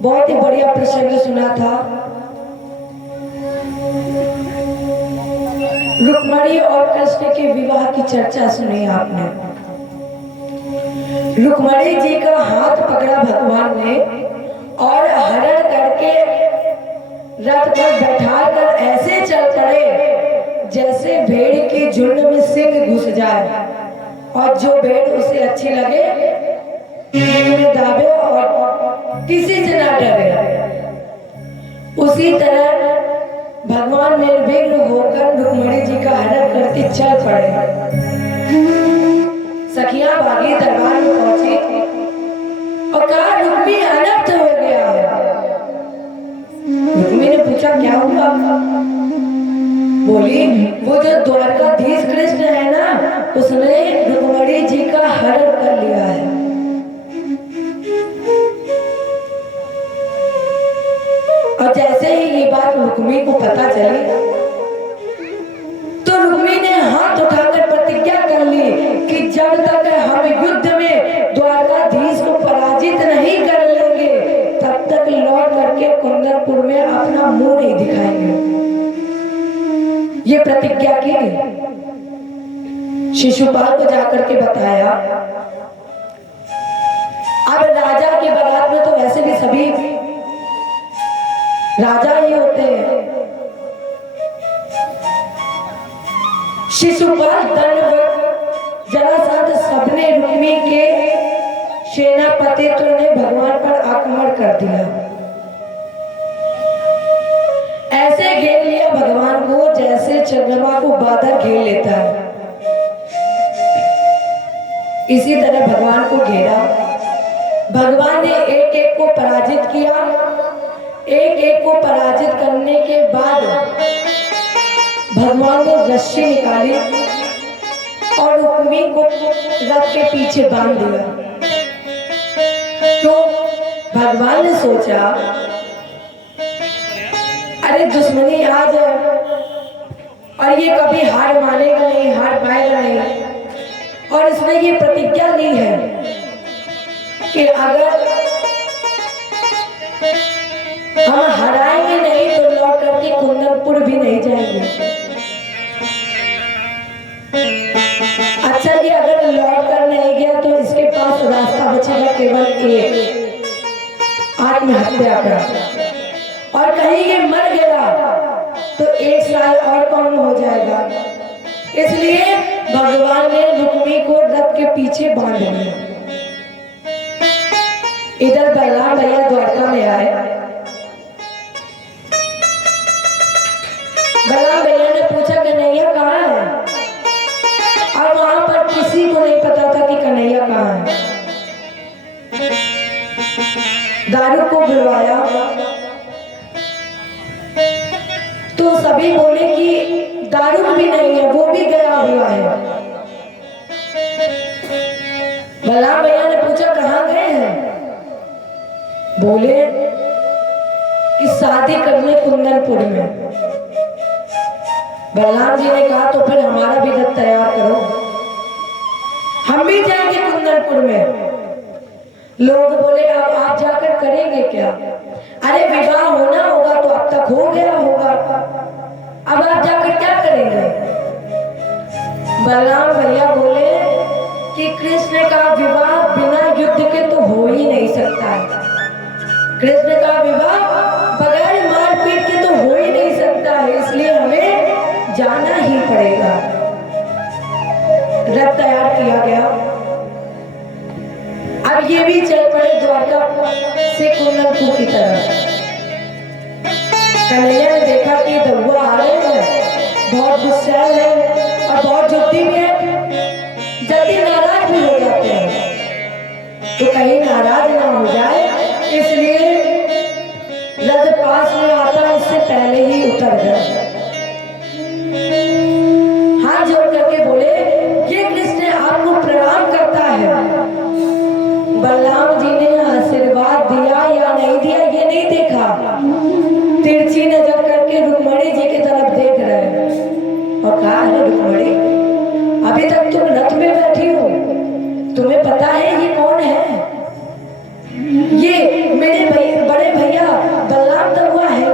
बहुत ही बढ़िया प्रसंग सुना था। रुक्मणी और कृष्ण के विवाह की चर्चा सुनी आपने। रुक्मणी जी का हाथ पकड़ा भगवान ने और हरण करके रथ पर बैठाकर ऐसे चल पड़े जैसे भेड़ की झुंड में सिंह घुस जाए और जो भेड़ उसे अच्छी लगे में दाबे और किसी से ना डरे। उसी तरह भगवान निर्विघ्न होकर रुक्मणी जी का हरण करके चल पड़े। सखियां भागी दरबार में पहुंची और कहा रुक्मी अनर्थ हो गया है। रुक्मी ने पूछा क्या हुआ? बोली वो जो द्वारकाधीश कृष्ण है ना, उसने रुक्मणी जी का हरण कर लिया है। और जैसे ही ये बात रुक्मी को पता चली तो रुक्मी ने हाथ उठाकर प्रतिज्ञा कर ली कि जब तक हम युद्ध में द्वारकाधीश को पराजित नहीं कर लेंगे तब तक लौट करके कुंदनपुर में अपना मुंह नहीं दिखाएंगे। ये प्रतिज्ञा की। शिशुपाल को जाकर के बताया। अब राजा की बारात में तो वैसे भी सभी राजा ही होते हैं। शिशुपाल दंडवत जरासंध सबने रुक्मी के सेनापतित्व ने भगवान पर आक्रमण कर दिया। ऐसे घेर लिया भगवान को जैसे चंद्रमा को बादल घेर लेता है। इसी तरह भगवान को घेरा। भगवान ने एक एक को पराजित किया। एक एक को पराजित करने के बाद भगवान ने रस्सी निकाली और रुक्मी को रथ के पीछे बांध दिया। तो भगवान ने सोचा अरे दुश्मनी आज है और ये कभी हार मानेगा नहीं, हार पाएगा नहीं। और इसने ये प्रतिज्ञा ली है कि अगर हम हराएंगे नहीं तो लौट करके कुंदनपुर भी नहीं जाएंगे। अच्छा जी, अगर लौट कर नहीं गया तो इसके पास रास्ता बचेगा केवल एक, आत्महत्या का। और कहीं ये मर गया तो 1 साल और कम हो जाएगा। इसलिए भगवान ने रुक्मी को रथ के पीछे बांध दिया। इधर बलराम भैया द्वारका में आए। बलराम भैया ने पूछा कन्हैया कहाँ है? और वहां पर किसी को नहीं पता था कि कन्हैया कहाँ है। दारू को बुलवाया तो सभी बोले कि दारू भी नहीं है, वो भी गया हुआ है। बलराम भैया ने पूछा कहाँ गए हैं? बोले कि शादी करने कुंदनपुर में। बलराम जी ने कहा तो फिर हमारा भी रथ तैयार करो, हम भी जाएंगे कुंदनपुर में। लोग बोले अब आप जाकर करेंगे क्या? अरे विवाह होना होगा तो अब तक हो गया होगा, अब आप जाकर क्या करेंगे? बलराम भैया बोले कि कृष्ण का विवाह बिना युद्ध के तो हो ही नहीं सकता। कृष्ण का विवाह बगैर मारपीट के तो हो ही नहीं सकता। अब ये भी चल पड़े द्वारका से कुंदनपुर की तरफ। कन्हैया ने देखा कि दहुआ आ रहे हैं, बहुत गुस्सैल है और बहुत जुद्दी भी है, जल्दी नाराज भी हो जाते हैं, तो कहीं नाराज ना हो जाए इसलिए रथ पास में आता इससे पहले ही उतर गए। हाथ जोड़ करके बोले, ये कृष्ण आपको प्रणाम करता है। बलराम जी ने आशीर्वाद दिया या नहीं दिया ये नहीं देखा, तिरछी नजर करके रुक्मणी जी की तरफ देख रहे हैं और कहा, है रुक्मणी, अभी तक तुम रथ में बैठी हो, तुम्हें पता है ये कौन है? ये मेरे बड़े भैया बलराम दहुआ है।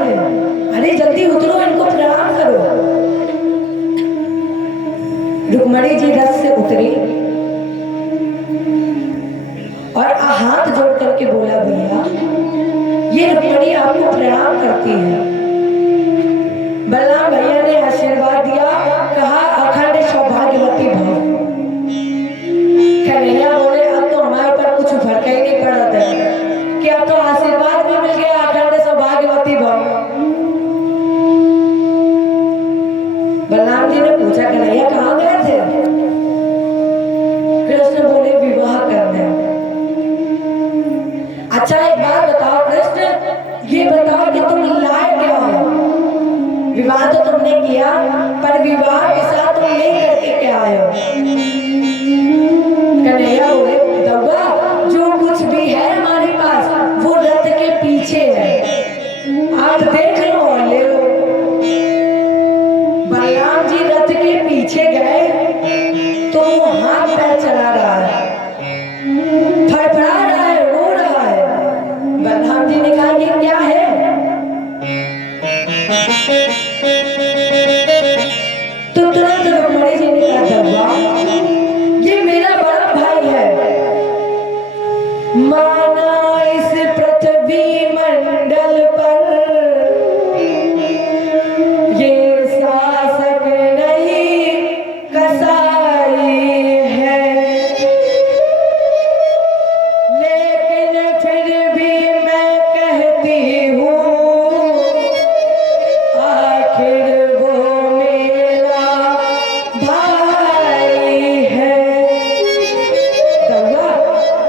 अरे जल्दी उतरो, इनको प्रणाम करो। रुक्मणी जी रथ से उतरी और हाथ जोड़ करके बोला, भैया ये रुक्मणी आपको प्रणाम करती है। बलराम भैया ने आशीर्वाद दिया, कहा अखंड सौभाग्यवती भव। कन्हैया बोले, अब तो हमारे ऊपर कुछ फर्क ही नहीं पड़ा था कि अब तो आशीर्वाद भी मिल गया, अखंड सौभाग्यवती भव। बलराम जी ने पूछा, कन्हैया कहाँ गए थे? कृष्ण बोले, विवाह करने। अच्छा एक बात बताओ कृष्ण, ये बताओ कि तुम लाए क्या हो? विवाह तो तुमने किया, पर विवाह के साथ तुम नहीं करके क्या आए हो? कन्हैया बोले, दहुआ जो कुछ भी है हमारे पास वो रथ के पीछे है, आप देख लो और ले लो। बलराम जी रथ के पीछे गए तो वो हाथ पैर चला रहा है, फड़फड़ा रहा है, रो रहा है। बलराम जी ने कहा, ये क्या है? तो तुरंत रुक्मणी जी ने कहा, दहुआ ये मेरा बड़ा भाई है, माना इस पृथ्वी मंडल पर ये शासक नहीं कसाई है, लेकिन फिर भी मैं कहती हूँ आखिर वो मेरा भाई है। दहुआ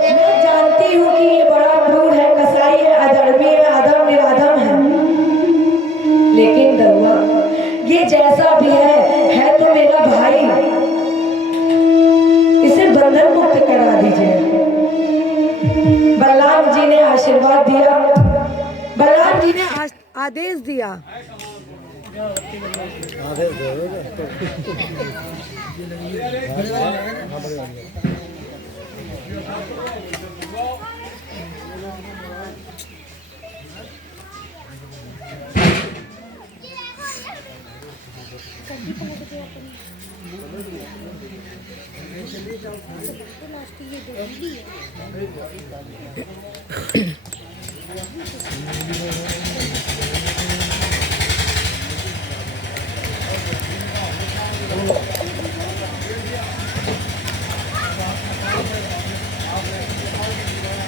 मैं जानती हूँ कि ये बड़ा क्रूर है, कसाई है, अधर्मी है, अधम निराधम है, लेकिन दहुआ ये जैसा भी है तो मेरा भाई, इसे बंधन मुक्त करा दीजिए। बलराम जी ने आशीर्वाद दिया, बलराम जी ने आदेश दिया।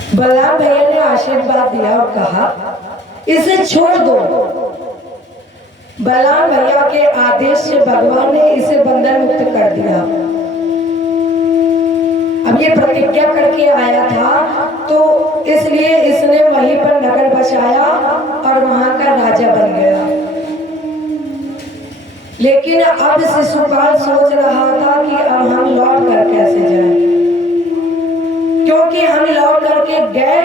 बलराम भैया ने आशीर्वाद दिया और कहा, इसे छोड़ दो। बलराम भैया के आदेश से भगवान ने इसे बंधन मुक्त कर दिया। अब ये प्रतिज्ञा करके आया था तो इसलिए इसने वहीं पर नगर बसाया और वहां का राजा बन गया। लेकिन अब शिशुपाल सोच रहा था कि अब हम लौट कर कैसे जाएं, क्योंकि हम लौट करके गए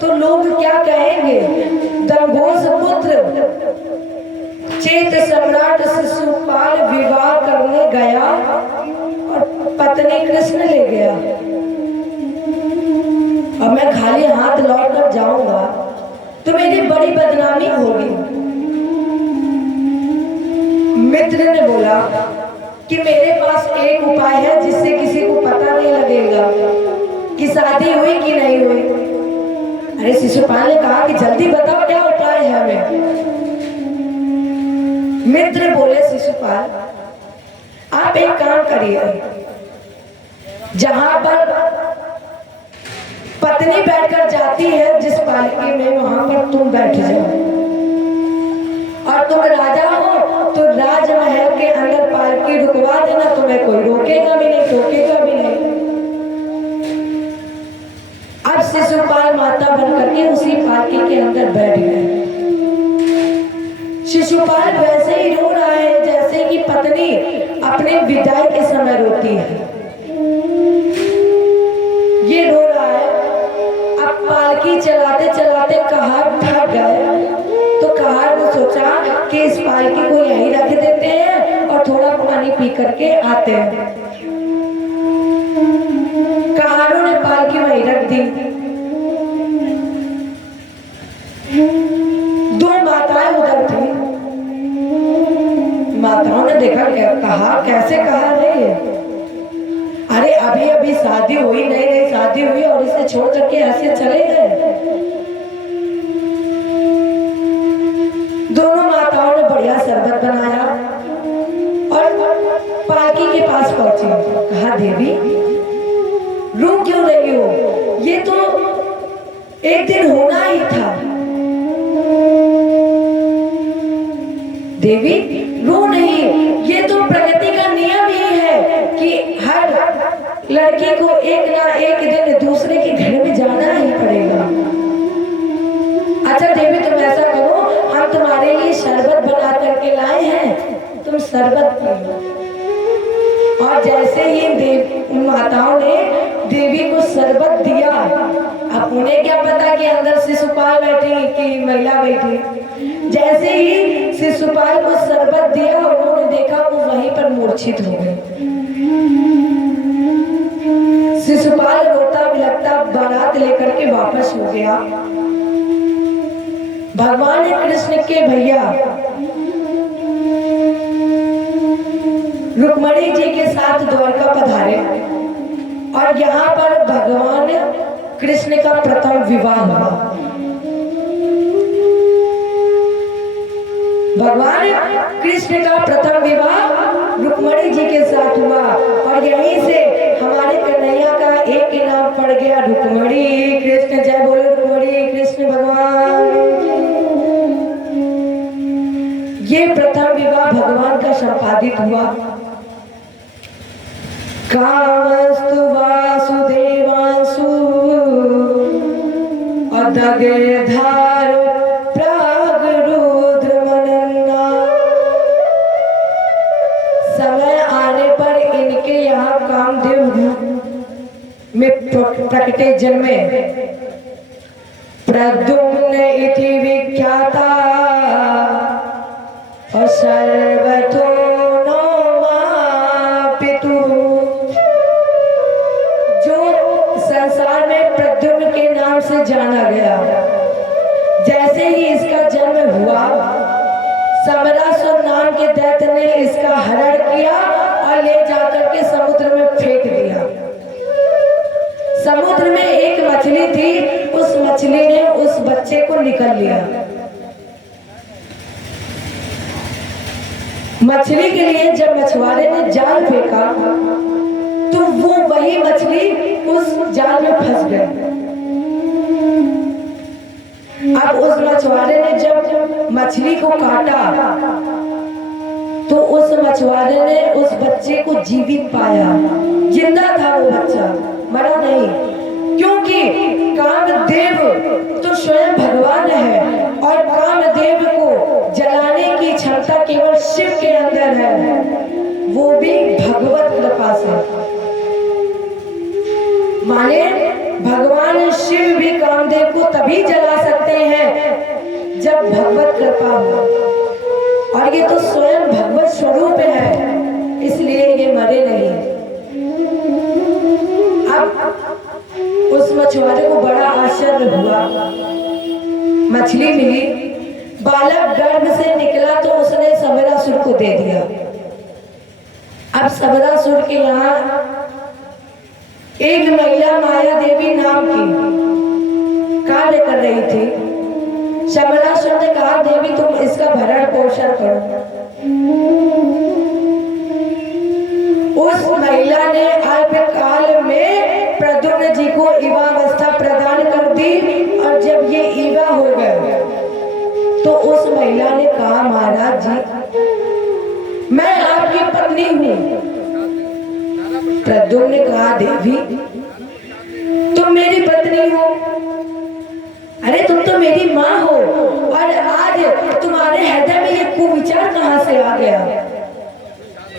तो लोग क्या कहेंगे? दंभोज पुत्र चेत सम्राट शिशुपाल विवाह करने गया और पत्नी कृष्ण ले गया, अब मैं खाली हाथ लौट कर जाऊंगा तो मेरी बड़ी बदनामी होगी। मित्र ने बोला कि मेरे पास एक उपाय है जिससे किसी को पता नहीं लगेगा कि शादी हुई कि नहीं हुई। अरे शिशुपाल ने कहा कि जल्दी बताओ क्या उपाय है हमें। मित्र बोले, शिशुपाल आप एक काम करिए, जहां पर पत्नी बैठकर जाती है जिस पालकी में, वहां पर तुम बैठ जाओ, और तुम राजा हो तो राजमहल के अंदर पालकी रुकवा देना, तुम्हें कोई रोकेगा भी नहीं, टोकेगा भी नहीं। अब शिशुपाल माता बनकर के उसी पालकी के अंदर बैठ गए। शिशुपाल वैसे ही रो रहा है जैसे कि पत्नी अपने विदाई के समय रोती है, ये रो रहा है। अब पालकी चलाते चलाते कहार थक गए, तो कहार ने सोचा कि इस पालकी को यहीं रख देते हैं और थोड़ा पानी पी करके आते हैं। कहारों ने पालकी वहीं रख दी। दो माताएं उधर थी। माताओं ने देखा क्या कहा, कैसे कहा है, अरे अभी अभी शादी हुई, नई नई शादी हुई और इसे छोड़ करके ऐसे चले गए। दोनों माताओं ने बढ़िया शरबत बनाया और पालकी के पास पहुंची। कहा देवी रो क्यों रही हो, ये तो एक दिन होना ही था। देवी रो नहीं, ये तो प्रकृति का नियम ही है कि हर लड़की को एक ना एक दिन दूसरे के घर में जाना ही पड़ेगा। अच्छा देवी तुम ऐसा करो, हम तुम्हारे लिए शरबत बना करके लाए हैं, तुम शरबत पियो। और जैसे ही माताओं ने देवी को शरबत दिया, अब उन्हें क्या पता कि अंदर शिशुपाल बैठी कि महिला बैठी। जैसे ही शिशुपाल को शरबत दिया, उन्होंने देखा वो वहीं पर मूर्छित हो गए। शिशुपाल रोता बिलखता बारात लेकर के वापस हो गया। भगवान कृष्ण के भैया रुक्मणी जी के साथ द्वारका पधारे और यहाँ पर भगवान कृष्ण का प्रथम विवाह हुआ। भगवान कृष्ण का प्रथम विवाह रुक्मणी जी के साथ हुआ और यहीं से हमारे कन्हैया का एक ही नाम पड़ गया, रुक्मणी कृष्ण। जय बोलो रुक्मणी कृष्ण भगवान। ये प्रथम विवाह भगवान का संपादित हुआ। कामस्तु वासुदेवांसु अदगधार प्राग रुद्र मनन्ना। समय आने पर इनके यहाँ कामदेव में प्रकटे जन्मे। प्रद्युम्न इति विख्याता और सर्वतो संसार में प्रद्युम्न के नाम से जाना गया। जैसे ही इसका जन्म हुआ, समरासुर नाम के दैत्य ने इसका हरण किया और ले जाकर के समुद्र में फेंक दिया। समुद्र में एक मछली थी, उस मछली ने उस बच्चे को निकल लिया। मछली के लिए जब मछुआरे ने जाल फेंका तो वो वही मछली उस जाल में फंस गई। अब उस मछुआरे ने जब मछली को काटा तो उस मछुआरे ने उस बच्चे को जीवित पाया। जिंदा था वो बच्चा, मरा नहीं, क्योंकि कामदेव तो स्वयं भगवान है और कामदेव को जलाने की क्षमता केवल शिव के अंदर है, वो भी भगवत कृपा से। माने भगवान शिव भी कामदेव को तभी जला सकते हैं जब भगवत कृपा हो, और ये तो स्वयं भगवत स्वरूप है, इसलिए ये मरे नहीं। अब उस मछुआरे को बड़ा आश्चर्य हुआ। मछली मिली, बालक गर्भ से निकला तो उसने समरासुर को दे दिया। अब समरासुर के यहाँ एक महिला माया देवी नाम की कार्य कर रही थी। समरासुर ने कहा देवी तुम इसका भरण पोषण करो। उस महिला ने अल्पकाल में प्रद्युम्न जी को युवावस्था प्रदान महिला ने कहा, महाराज जी मैं आपकी पत्नी हूँ। प्रद्युम्न ने कहा, देवी तुम मेरी पत्नी हो? अरे तुम तो मेरी माँ हो, और आज तुम्हारे हृदय में ये कुविचार कहाँ से आ गया?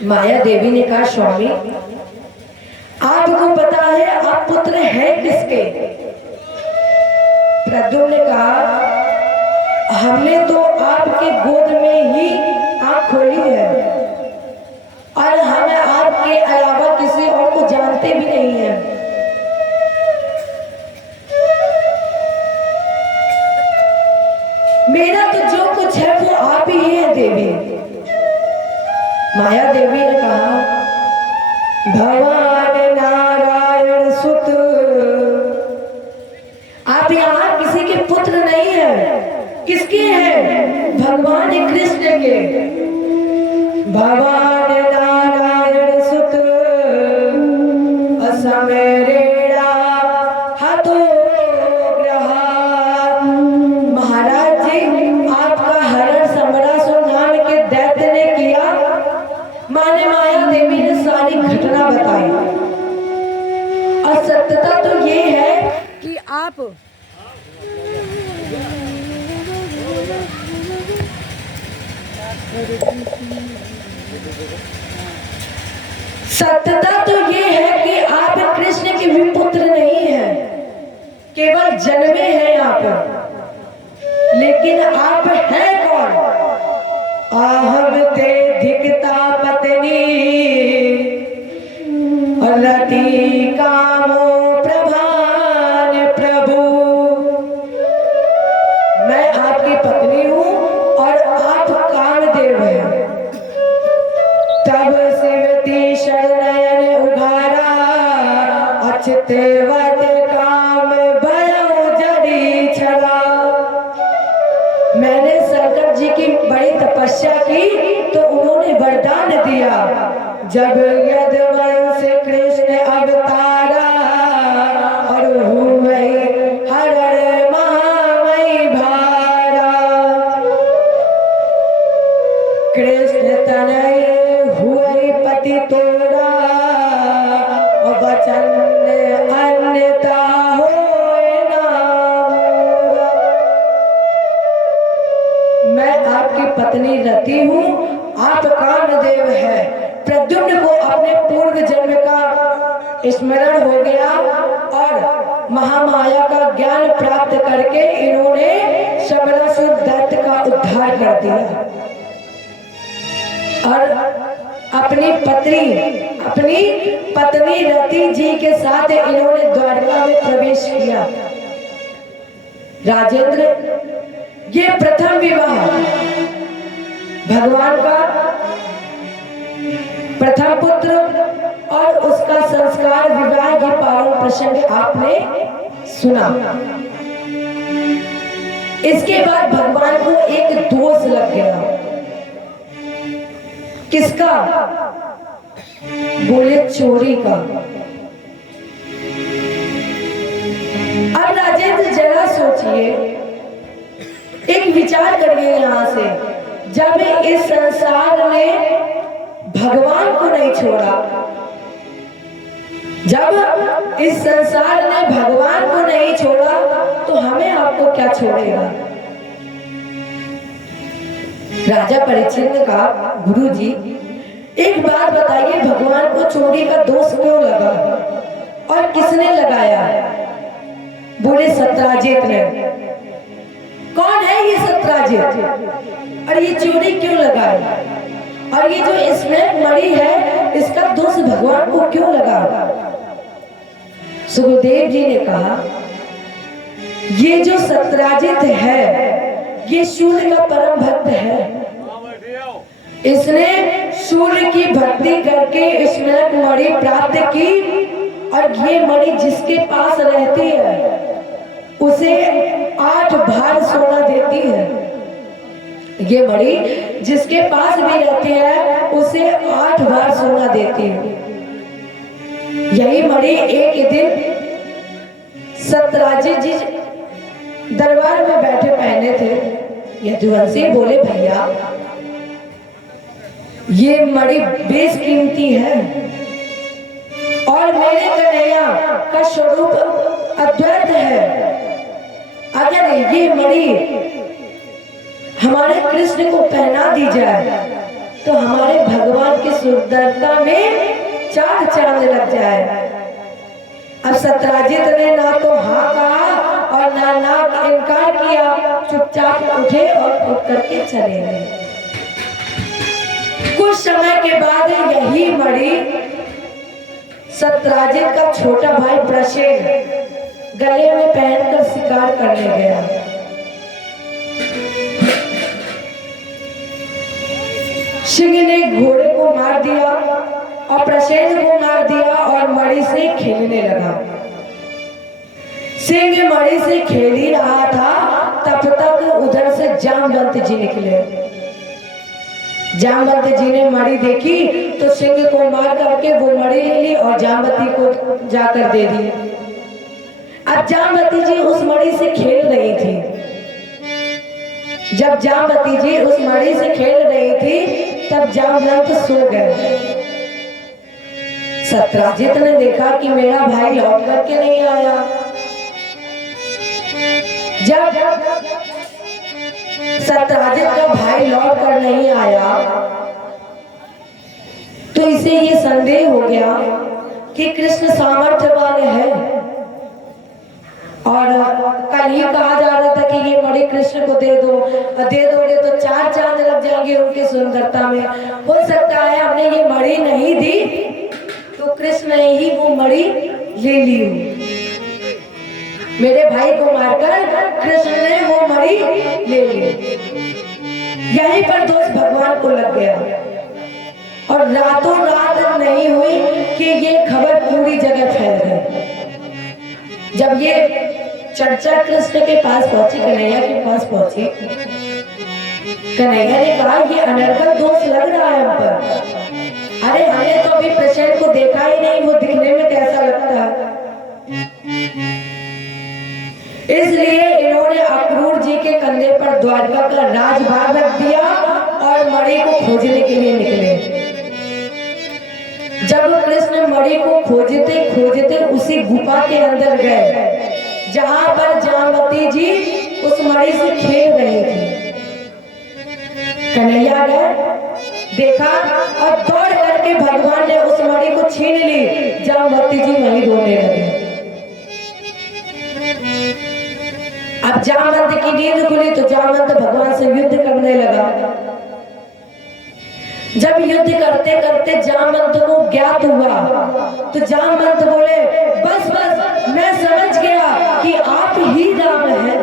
माया देवी ने कहा, स्वामी आपको पता है आप पुत्र हैं किसके? प्रद्युम्न ने कहा, हमने तो आपके गोद में ही आंख खोली है और हम आपके अलावा किसी और को जानते भी नहीं हैं। मेरा तो जो कुछ है वो आप ही है देवी। माया देवी ने कहा, भगवान नारायण सुत, आप यहाँ किसी के पुत्र नहीं हैं। किसके हैं? भगवान कृष्ण के। भगवान नारायण सुत असमेरेणा हतो ग्रहा। महाराज जी आपका हरण समरासुर नाम के दैत्य ने किया। माने माया देवी ने सारी घटना बताई, और सत्यता तो ये है कि आप सत्यता तो ये है कि आप कृष्ण के भी पुत्र नहीं हैं, केवल जन्मे हैं आप। लेकिन आप हैं कौन? अहम ते धिकता पत्नी रति कामो प्रभान प्रभु। मैं आपकी पत्नी हूँ और आप कामदेव हैं। तब शिवती शरणयन उघारा, अचितवत काम भयो जरी छरा। मैंने शंकर जी की बड़ी तपस्या की तो उन्होंने वरदान दिया, जब यदुवंश कृष्ण अवतारा और हुए हरण महामयी भारा। कृष्ण तनय हुए पति तोरा, और वचन अन्यता होए ना मोरा। मैं आपकी पत्नी रति हूँ, आप कामदेव है। प्रद्युम्न को अपने पूर्व जन्म का स्मरण हो गया और महामाया का ज्ञान प्राप्त करके इन्होंने समरासुर दैत्य का उद्धार कर दिया और अपनी पत्नी रति जी के साथ इन्होंने द्वारका में प्रवेश किया। राजेंद्र, ये प्रथम विवाह भगवान का प्रथम पुत्र और उसका संस्कार विवाह के पावन प्रसंग आपने सुना। इसके बाद भगवान को एक दोष लग गया। किसका? बोले चोरी का। अब राजेंद्र जरा सोचिए, एक विचार करिए यहाँ से, जब इस संसार ने भगवान को नहीं छोड़ा, जब इस संसार ने भगवान को नहीं छोड़ा तो हमें आपको क्या छोड़ेगा? राजा परीक्षित ने कहा, गुरुजी एक बात बताइए, भगवान को चोरी का दोष क्यों लगा और किसने लगाया? बोले सत्राजित ने। कौन है ये सत्राजित और ये चोरी क्यों लगाया? और ये जो इसमें मणि है इसका दोष भगवान को क्यों लगा? सुखदेव जी ने कहा, ये जो सत्राजित है ये सूर्य का परम भक्त है। इसने सूर्य की भक्ति करके स्मृत मणि प्राप्त की और ये मणि जिसके पास रहती है उसे 8 भार सोना देती है। ये मणि जिसके पास भी रहती है उसे 8 भार सोना देती है। यही मणि एक दिन सत्राजित जी दरबार में बैठे पहने थे। यदुवंशी बोले भैया ये मणि बेशकीमती है और मेरे कन्हैया का स्वरूप अद्वैत है। अगर ये मणि हमारे कृष्ण को पहना दी जाए तो हमारे भगवान की सुंदरता में चार चांद लग जाए। अब सत्राजित ने ना तो हाँ कहा और ना इनकार किया, चुपचाप उठे और उठ करके चले गए। कुछ समय के बाद यही मणि सत्राजित का छोटा भाई प्रसेन गले में पहनकर शिकार करने गया। सिंह ने घोड़े को मार दिया और प्रसेन को मार दिया और मणि से खेलने लगा। सिंह मणि से खेल ही रहा था, तब तक उधर से जामवंत जी निकले। जामवंत जी ने मणि देखी तो सिंह को मार करके वो मणि ले ली और जामवती को जाकर दे दी। अब जामवती जी उस मणि से खेल रही थी। जब जामवती जी उस मणि से खेल रही थी तब जामवंत सो गए। सत्राजित ने देखा कि मेरा भाई लौट करके नहीं आया। जब सत्राजित का भाई लौट कर नहीं आया तो इसे ये संदेह हो गया कि कृष्ण सामर्थ्यवान है। और कल ही कहा जा रहा था कि ये मणि कृष्ण को दे दोगे तो चार चांद लग जाएंगे उनकी सुंदरता में। हो सकता है हमने ये मणि नहीं दी तो कृष्ण ने ही वो मणि ले ली। मेरे भाई को मारकर कृष्ण ने वो मणि ले ली। यहीं पर दोष भगवान को लग गया और रातों रात नहीं हुई कि ये खबर पूरी जगह फैल गई। जब ये चर्चा कृष्ण के पास पहुंची, कन्हैया के पास पहुंची, कन्हैया ने कहा ये अनर्गल दोष लग रहा है हम पर। अरे हमने तो अभी प्रसेन को देखा ही नहीं, वो दिखने में कैसा लगता है। इसलिए इन्होंने अक्रूर जी के कंधे पर द्वारका का राजभार रख दिया और मणि को खोजने के लिए निकले। जब कृष्ण मणि को खोजते खोजते उसी गुफा के अंदर गए जहां पर जामवती जी उस मणि से खेल रही थी। कन्हैया गए, देखा और दौड़ करके भगवान ने उस मणि को छीन ली। जामवती जी वहीं रोने लगे। अब जामवंत की नींद खुली तो जामवंत भगवान से युद्ध करने लगा। जब युद्ध करते करते जामवंत को ज्ञात हुआ तो जामवंत बोले बस बस मैं समझ गया कि आप ही राम हैं,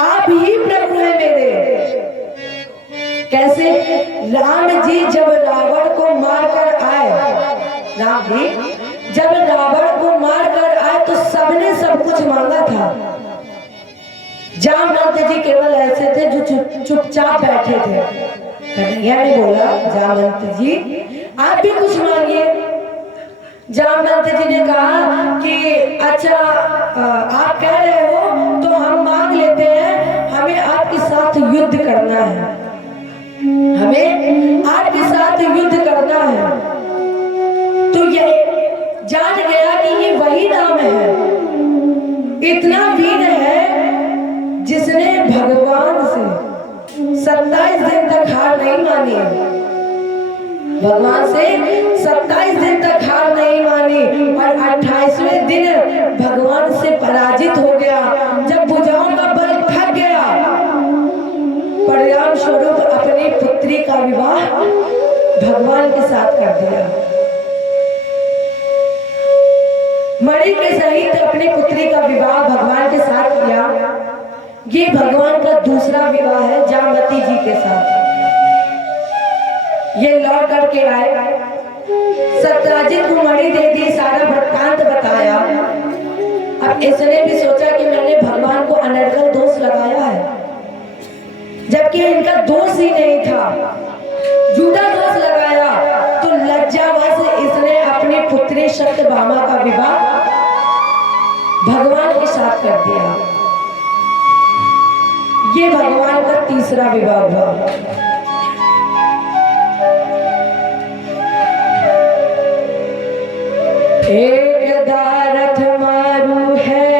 आप ही प्रभु हैं मेरे। कैसे? राम जी जब रावण को मारकर आए, राम जी जब रावण को मारकर आए तो सबने सब कुछ मांगा था। जामवंत जी केवल ऐसे थे जो चुपचाप बैठे थे। कन्हैया ने बोला जामवंत जी आप भी कुछ मांगिए। जामवंत जी ने कहा कि अच्छा आप कह रहे हो तो हम मांग लेते हैं, हमें आपके साथ युद्ध करना है, हमें आपके साथ युद्ध करना है। तो ये जान गया कि ये वही राम है, इतना वीर है जिसने भगवान से 27 दिन तक हार नहीं मानी। भगवान से 27 दिन तक हार नहीं मानी और 28वें दिन भगवान से पराजित हो गया। जब भुजाओं का बल थक गया, परिणाम स्वरूप अपनी पुत्री का विवाह भगवान के साथ कर दिया। मणि के सहित अपनी पुत्री का विवाह भगवान के साथ किया। ये भगवान का दूसरा विवाह है जामवती जी के साथ। ये लौट करके आए, सत्राजित को मणि दे दी, सारा वृत्तांत बताया। अब इसने भी सोचा कि मैंने भगवान को अनर्गल दोष लगाया है, जबकि इनका दोष ही नहीं था, झूठा दोष लगाया। तो लज्जावश इसने अपनी पुत्री सत्यभामा का विवाह भगवान के साथ कर दिया। ये भगवान का तीसरा विवाह हुआ। एक दारथ मारू है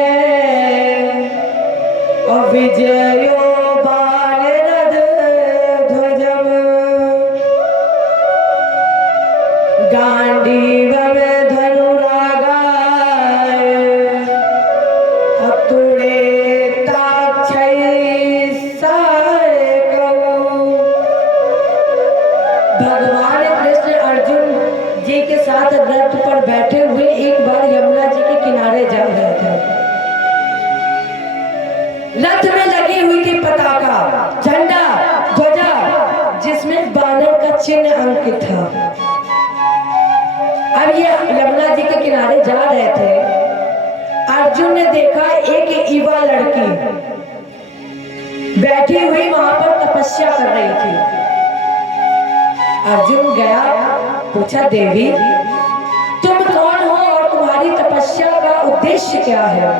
और विजयो बाण रथ ध्वजम गांडीवम धनुरागाय अतुरे ताक्षय सायकौ। भगवान कृष्ण अर्जुन जी के साथ रथ पर बैठे हुए एक बार यमुना जी के किनारे जा रहे थे। रथ में लगी हुई थी पताका, झंडा, ध्वजा, जिसमें बानर का चिन्ह अंकित था। अब ये यमुना जी के किनारे जा रहे थे। अर्जुन ने देखा एक युवा लड़की बैठी हुई वहां पर तपस्या कर रही थी। अर्जुन गया, पूछा, देवी तुम कौन हो और तुम्हारी तपस्या का उद्देश्य क्या है?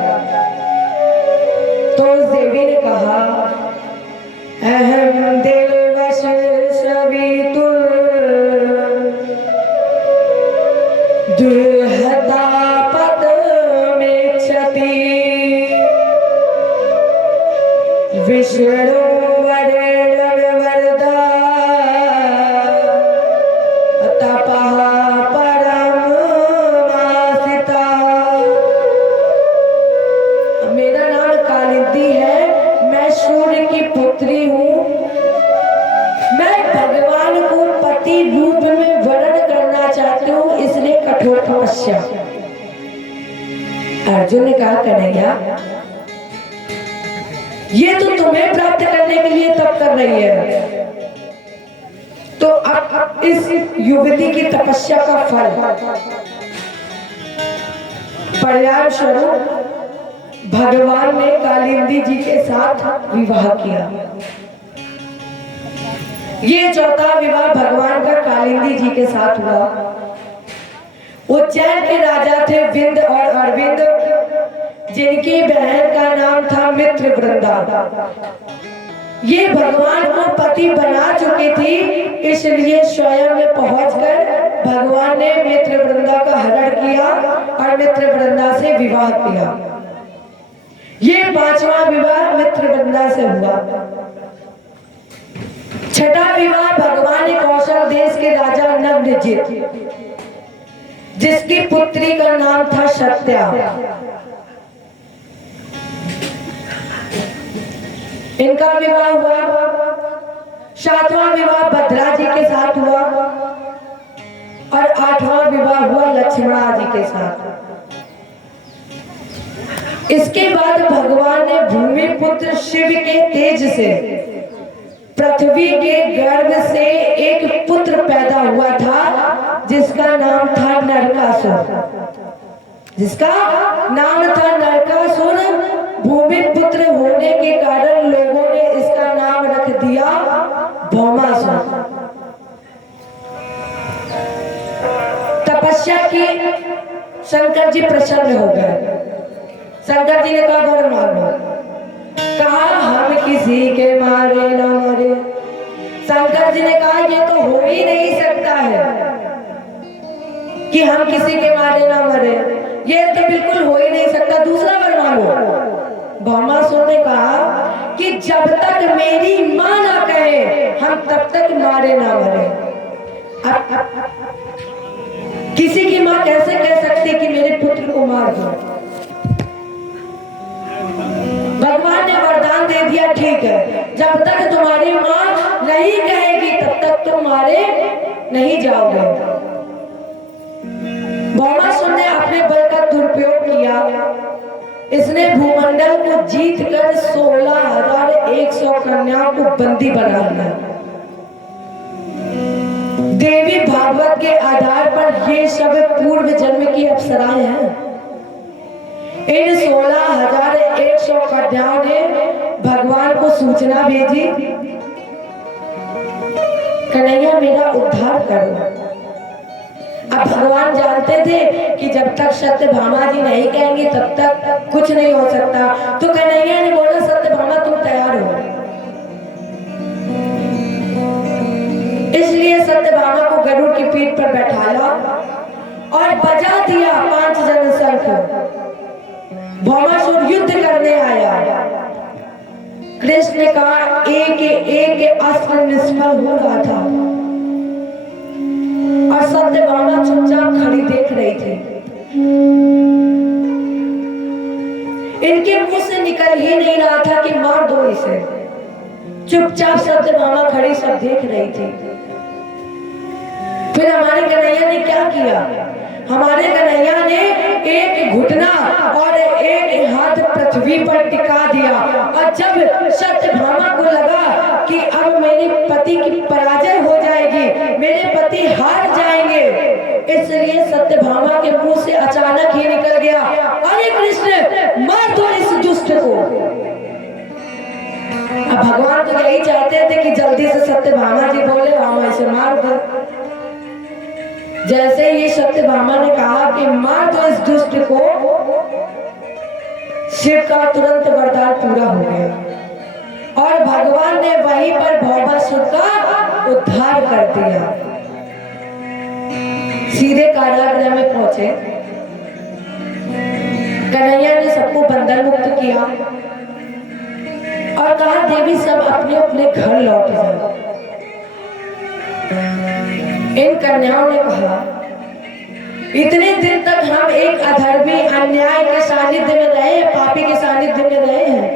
तो उस देवी ने कहा, अहम देवश सवितुर दुर्हता पदमेक्षति विष्णु वरेण्यं वरदा तपः परमासिता। मेरा नाम कालिंदी है, मैं सूर्य की पुत्री हूँ। मैं भगवान को पति रूप में वर्ण करना चाहती हूँ, इसलिए कठोर तपस्या। अर्जुन ने कहा, कन्हैया ये तो तुम्हें प्राप्त करने के लिए तप कर रही है, तो अब इस युवती की तपस्या का फल परिणाम स्वरूप भगवान ने कालिंदी जी के साथ विवाह किया। ये चौथा विवाह भगवान का कालिंदी जी के साथ हुआ। उज्जैन के राजा थे विंध्य और अरविंद, जिनकी बहन का नाम था मित्रवृंदा। ये भगवान को पति बना चुकी थी, इसलिए स्वयं में पहुंचकर भगवान ने मित्रवृंदा का हरण किया और मित्रवृंदा से विवाह किया। ये पांचवा विवाह मित्रवृंदा से हुआ। छठा विवाह भगवान ने कौशल देश के राजा नवनिजित, जिसकी पुत्री का नाम था सत्या, इनका विवाह हुआ। सातवां विवाह भद्रा जी के साथ हुआ और आठवां विवाह हुआ लक्ष्मणा जी के साथ। इसके बाद भगवान ने भूमि पुत्र शिव के तेज से पृथ्वी के गर्भ से एक पुत्र पैदा हुआ था, जिसका नाम था नरकासुर। जिसका नाम था नरकासुर। भूमि पुत्र होने के कारण लोगों ने इसका नाम रख दिया भौमासुर। तपस्या की, शंकर जी प्रसन्न हो गए। शंकर जी ने कहा, वर मांगो। कहा, हम किसी के मारे ना मरे। शंकर जी ने कहा, ये तो हो ही नहीं सकता है कि हम किसी के मारे ना मरे, ये तो बिल्कुल हो ही नहीं सकता, दूसरा वर मांगो। भौमासुर ने कहा कि जब तक मेरी मां ना कहे हम तब तक मारे ना मरे। किसी की मां कैसे कह सकती कि मेरे पुत्र को मार दो? भगवान ने वरदान दे दिया, ठीक है, जब तक तुम्हारी मां नहीं कहेगी तब तक तुम मारे नहीं जाओगे। भौमासुर ने अपने बल का दुरुपयोग किया। इसने भूमंडल को जीतकर 16,100 कन्याओं को बंदी बना लिया। देवी भागवत के आधार पर ये सब पूर्व जन्म की अप्सराएं हैं। इन 16,100 कन्याओं ने भगवान को सूचना भेजी, कन्हैया मेरा उद्धार करो। अब भगवान जानते थे कि जब तक सत्यभामा जी नहीं कहेंगे तब तक कुछ नहीं हो सकता। तो कन्हैया ने बोला, सत्यभामा तुम तैयार हो? सत्यभामा को गरुड़ की पीठ पर बैठाया और बजा दिया 5 जन शंख। भौमासुर युद्ध करने आया। कृष्ण का एक एक अस्त्र निष्फल हो रहा था और सत्यभामा चुपचाप खड़ी देख रही थी। इनके मुंह से निकल ही नहीं रहा था कि मार दो इसे। चुपचाप सत्यभामा खड़ी सब देख रही थी। फिर हमारे कन्हैया ने क्या किया? हमारे कन्हैया ने एक घुटना और एक हाथ पृथ्वी पर टिका दिया और जब सत्यभामा को लगा कि अब मेरे पति की पराजय हो जाएगी, मेरे पति हार जाएंगे, इसलिए सत्यभामा के मुंह से अचानक ही निकल गया, अरे कृष्ण मार दो इस दुष्ट को। अब भगवान तो यही चाहते थे कि जल्दी से सत्यभामा जी बोले हम ऐसे मार दो। जैसे ही सत्यभामा ने कहा कि मार दो इस दुष्ट को, शिव का तुरंत वरदान पूरा हो गया और भगवान ने वहीं पर भौमासुर का उद्धार कर दिया। सीधे कारागृह में पहुंचे। कन्हैया ने सबको बंधन मुक्त किया और कहा देवी सब अपने अपने घर लौट जाओ। इन कन्याओं ने कहा इतने दिन तक हम एक अधर्मी अन्याय के सानिध्य में रहे, पापी के सानिध्य में रहे हैं,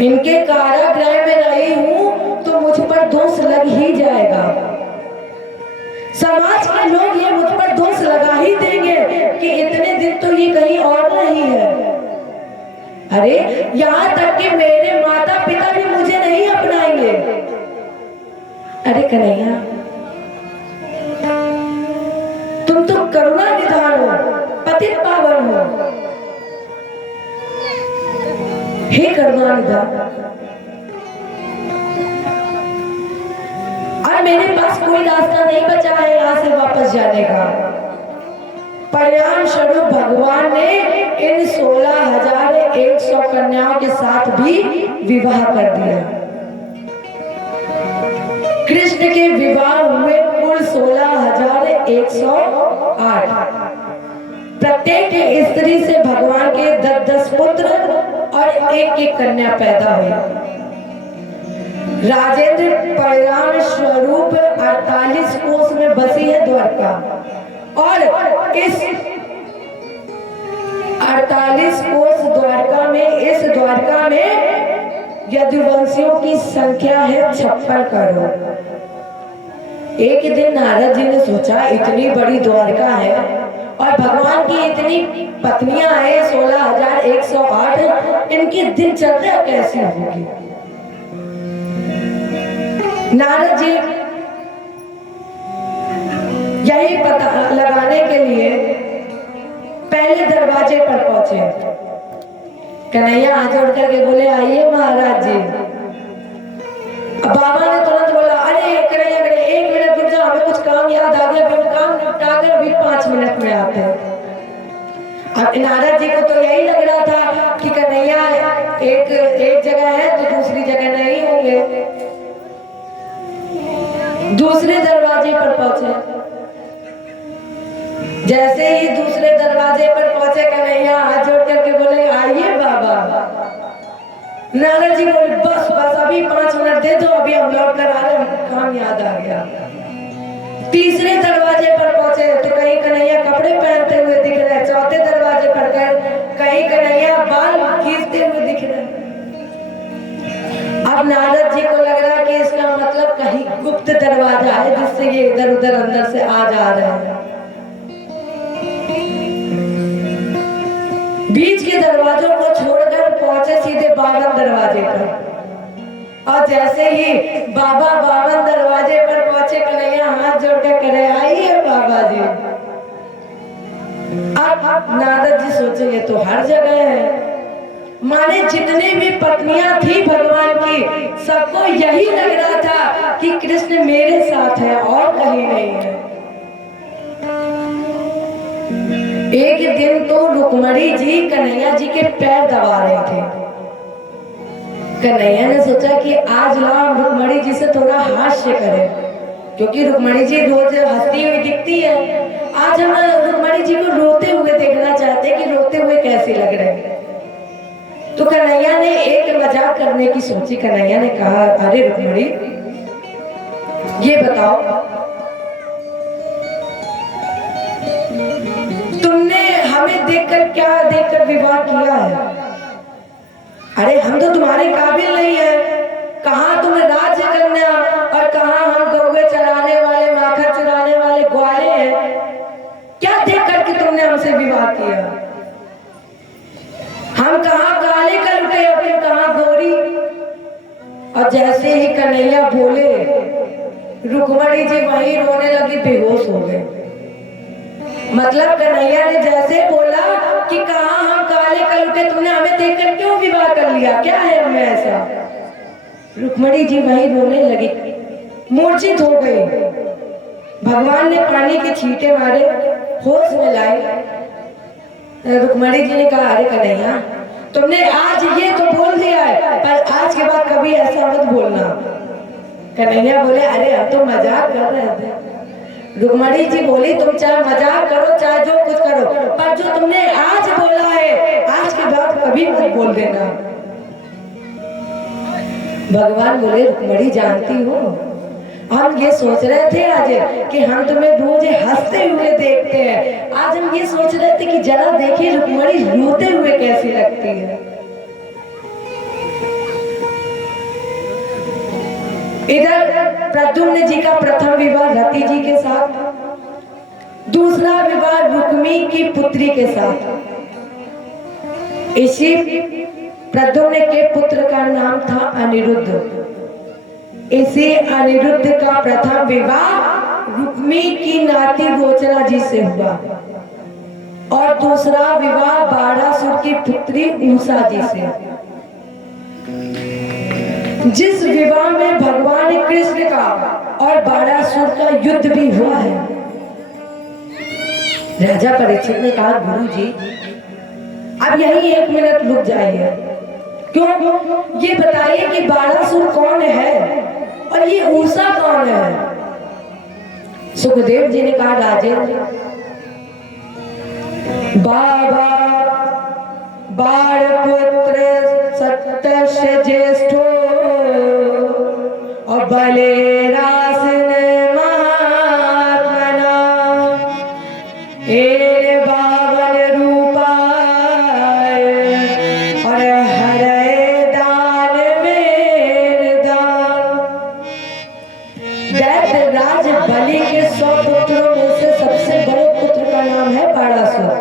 इनके कारागृह में रही हूं तो मुझ पर दोष लग ही जाएगा। समाज के लोग ये मुझ पर दोष लगा ही देंगे कि इतने दिन तो ये कहीं और रही है। अरे यहाँ तक कि मेरे माता पिता भी मुझे नहीं अपनाएंगे। अरे कन्हैया तुम तो करुणा निधान हो, पतित पावन हो, हे करुणा निधान, और मेरे पास कोई रास्ता नहीं बचा है यहाँ से वापस जाने का। परिणाम स्वरूप भगवान ने इन 16,100 कन्याओं के साथ भी विवाह कर दिया। कृष्ण के विवाह हुए कुल 16,108। प्रत्येक स्त्री से भगवान के 10-10 पुत्र और एक कन्या पैदा हुई। राजेंद्र परिणाम स्वरूप 48 कोस में बसी है द्वारका और इस 48 कोस द्वारका में, इस द्वारका में यदुवंशियों की संख्या है 56 करोड़। एक दिन नारद जी ने सोचा इतनी बड़ी द्वारका है और भगवान की इतनी पत्नियां हैं 16,108, इनकी दिनचर्या कैसी होगी? नारद जी यही पता लगाने के लिए पहले दरवाजे पर पहुंचे। कन्हैया हाथ जोड़ करके बोले आइए महाराज जी। बाबा ने तुरंत बोला अरे कन्हैया एक मिनट रुक जाओ, हमें कुछ काम याद आ गया, फिर काम निपटा कर अभी 5 मिनट में आते हैं। अब नारद जी को तो यही लग रहा था कि कन्हैया एक जगह है तो दूसरी जगह नहीं होंगे। दूसरे दरवाजे पर पहुंचे। जैसे ही दूसरे दरवाजे पर पहुंचे कन्हैया हाथ जोड़ करके बोले आइए बाबा। नारद जी बोले बस अभी 5 मिनट दे दो, अभी हम लौट कर आ रहे हैं, काम याद आ गया। तीसरे दरवाजे पर पहुंचे तो कहीं कन्हैया कपड़े पहनते हुए दिख रहे, चौथे दरवाजे पर कहीं कन्हैया बाल खींचते हुए दिख रहे। अब नारद जी को लग रहा कि इसका मतलब कहीं गुप्त दरवाजा है जिससे ये इधर उधर अंदर से आ जा रहे हैं। बीच के दरवाजों को छोड़कर पहुंचे सीधे 52 दरवाजे पर और जैसे ही बाबा 52 दरवाजे पर पहुंचे कन्हैया हाथ जोड़कर करे आइए बाबा जी। अब नारद जी सोचे ये तो हर जगह है, माने जितनी भी पत्नियां थी भगवान की सबको यही लग रहा था कि कृष्ण मेरे साथ है और कहीं नहीं है। एक दिन तो रुक्मणी जी कन्हैया जी के पैर दबा रहे थे। कन्हैया ने सोचा कि आज लाओ रुक्मणी जी से थोड़ा हास्य करें, क्योंकि रुक्मणी जी रोज हंसती हुई दिखती है। आज हम रुक्मणी जी को रोते हुए देखना चाहते हैं कि रोते हुए कैसे लग रहे हैं। तो कन्हैया ने एक मजाक करने की सोची। कन्हैया ने कहा, अरे रुक्मणी, ये बताओ तुमने हमें देखकर विवाह किया है? अरे हम तो तुम्हारे काबिल नहीं है। कहाँ तुम राज्य कन्या और कहाँ हम गौवे चराने वाले, माखन चुराने वाले ग्वाले हैं। क्या देख करके तुमने हमसे विवाह किया? हम कहाँ काले का लुटे और फिर कहाँ गोरी। और जैसे ही कन्हैया बोले, रुक्मणी जी वहीं रोने लगी, बेहोश हो गए। मतलब कन्हैया ने जैसे बोला कि कहाँ हम काले कलुटे, तुमने हमें देखकर क्यों विवाह कर लिया, क्या है हमें ऐसा। रुक्मणी जी वहीं रोने लगी, मूर्छित हो गई। भगवान ने पानी के छींटे मारे, होश में लाए। रुक्मणी जी ने कहा, अरे कन्हैया, तुमने आज ये तो बोल दिया है, पर आज के बाद कभी ऐसा मत बोलना। कन्हैया बोले, अरे हम तो मजाक कर रहे थे। रुक्मणी जी बोली, तुम चाहे मजाक करो चाहे जो कुछ करो, पर जो तुमने आज बोला है आज के बाद कभी मत बोल देना। भगवान बोले, रुक्मणी जानती हो, हम ये सोच रहे थे आज कि हम तुम्हें रोज हंसते हुए देखते हैं, आज हम ये सोच रहे थे कि जरा देखिए रुक्मणी रोते हुए कैसी लगती है। इधर प्रद्युम्न जी का प्रथम विवाह रति जी के साथ, दूसरा विवाह रुक्मी की पुत्री के साथ। इसी प्रद्युम्न के पुत्र का नाम था अनिरुद्ध। इसी अनिरुद्ध का प्रथम विवाह रुक्मी की नाती रोचना जी से हुआ और दूसरा विवाह बाणासुर की पुत्री उषा जी से। जिस विवाह में भगवान कृष्ण का और बाणासुर का युद्ध भी हुआ है। राजा परीक्षित ने कहा, गुरु जी अब यही 1 मिनट रुक जाइए। क्यों? ये बताइए कि बाणासुर कौन है और ये उषा कौन है। सुखदेव जी ने कहा, राजेंद्र, बाबा बाणपुत्र सत्य ज्येष्ठो और बले रासन महात्मना एर बावन रूपाय और हरे दान मेर दान। दैत्य राज बलि के 100 पुत्रों में से सबसे बड़े पुत्र का नाम है बाणासुर।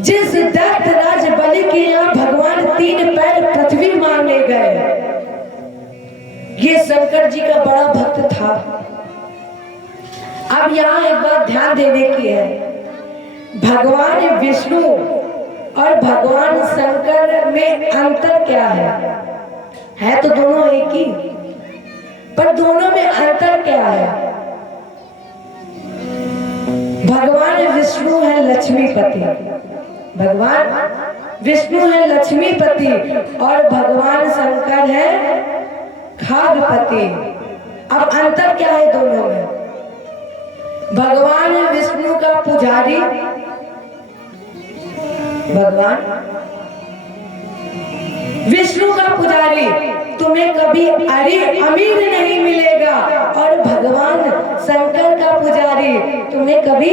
जिस दैत्य राज बलि के यहाँ भगवान 3 पैर पृथ्वी मांगने गए, ये शंकर जी का बड़ा भक्त था। अब यहाँ एक बात ध्यान देने की है, भगवान विष्णु और भगवान शंकर में अंतर क्या है तो दोनों एक ही, पर दोनों में अंतर क्या है। भगवान विष्णु है लक्ष्मीपति, भगवान विष्णु है लक्ष्मीपति और भगवान शंकर है खागपति। अब अंतर क्या है दोनों में? भगवान विष्णु का पुजारी, भगवान विष्णु का पुजारी तुम्हें कभी अमीर नहीं मिलेगा और भगवान शंकर का पुजारी तुम्हें कभी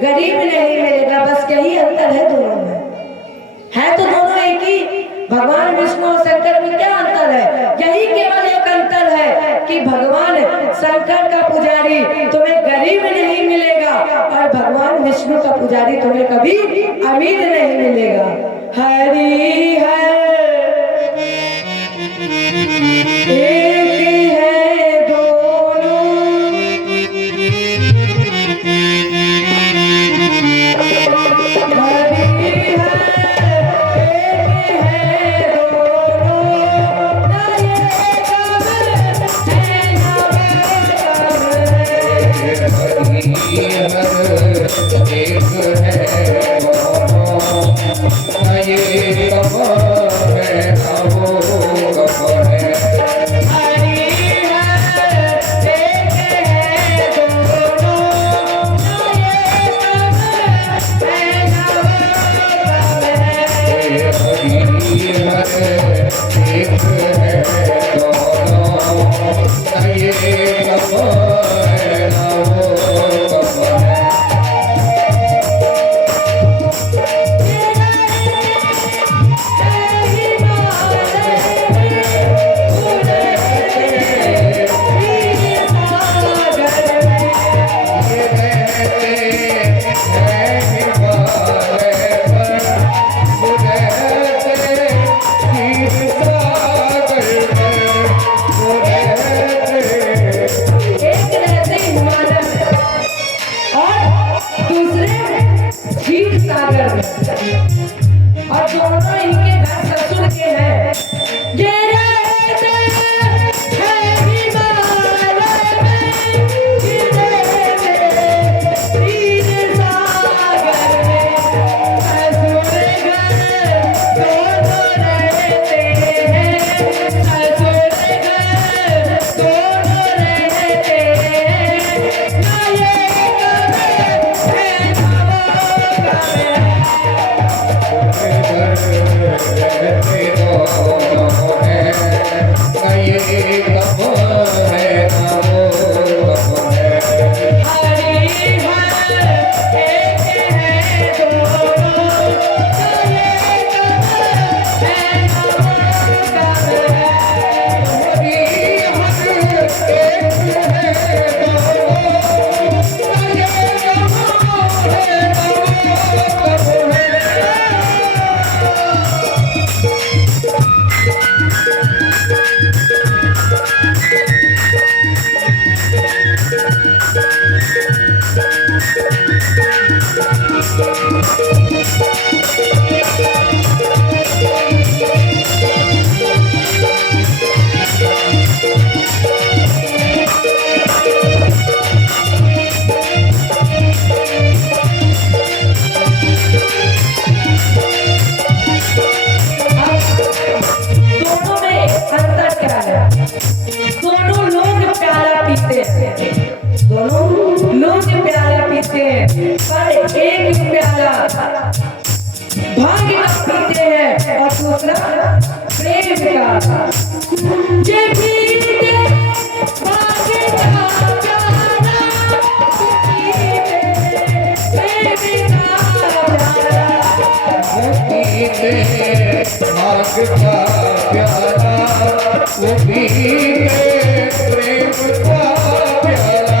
गरीब नहीं मिलेगा। बस यही अंतर है दोनों में, है तो दोनों एक ही। भगवान विष्णु और शंकर में क्या अंतर है? यही केवल एक अंतर है कि भगवान शंकर का पुजारी तुम्हें गरीब नहीं मिलेगा और भगवान विष्णु का पुजारी तुम्हें कभी अमीर नहीं मिलेगा। हरि हर एक है दोनों, एक है दोनों, ये और दोनों इनके घर ससुर के हैं। ये रहते हैं हिमालय में, गिरे तीर सागर में, ससुर घर दोनों रहते हैं, ससुर घर दोनों रहते हैं, ना ये करे है ना वो करे। दोनों लोग प्याला पीते हैं, पर एक प्याला भाग्य का पीते हैं और दूसरा प्रेम का। ये पीते भाग्य का प्याला, पीते प्रेम का प्याला, पीते भाग्य का प्याला, वो पीते प्रेम का प्याला।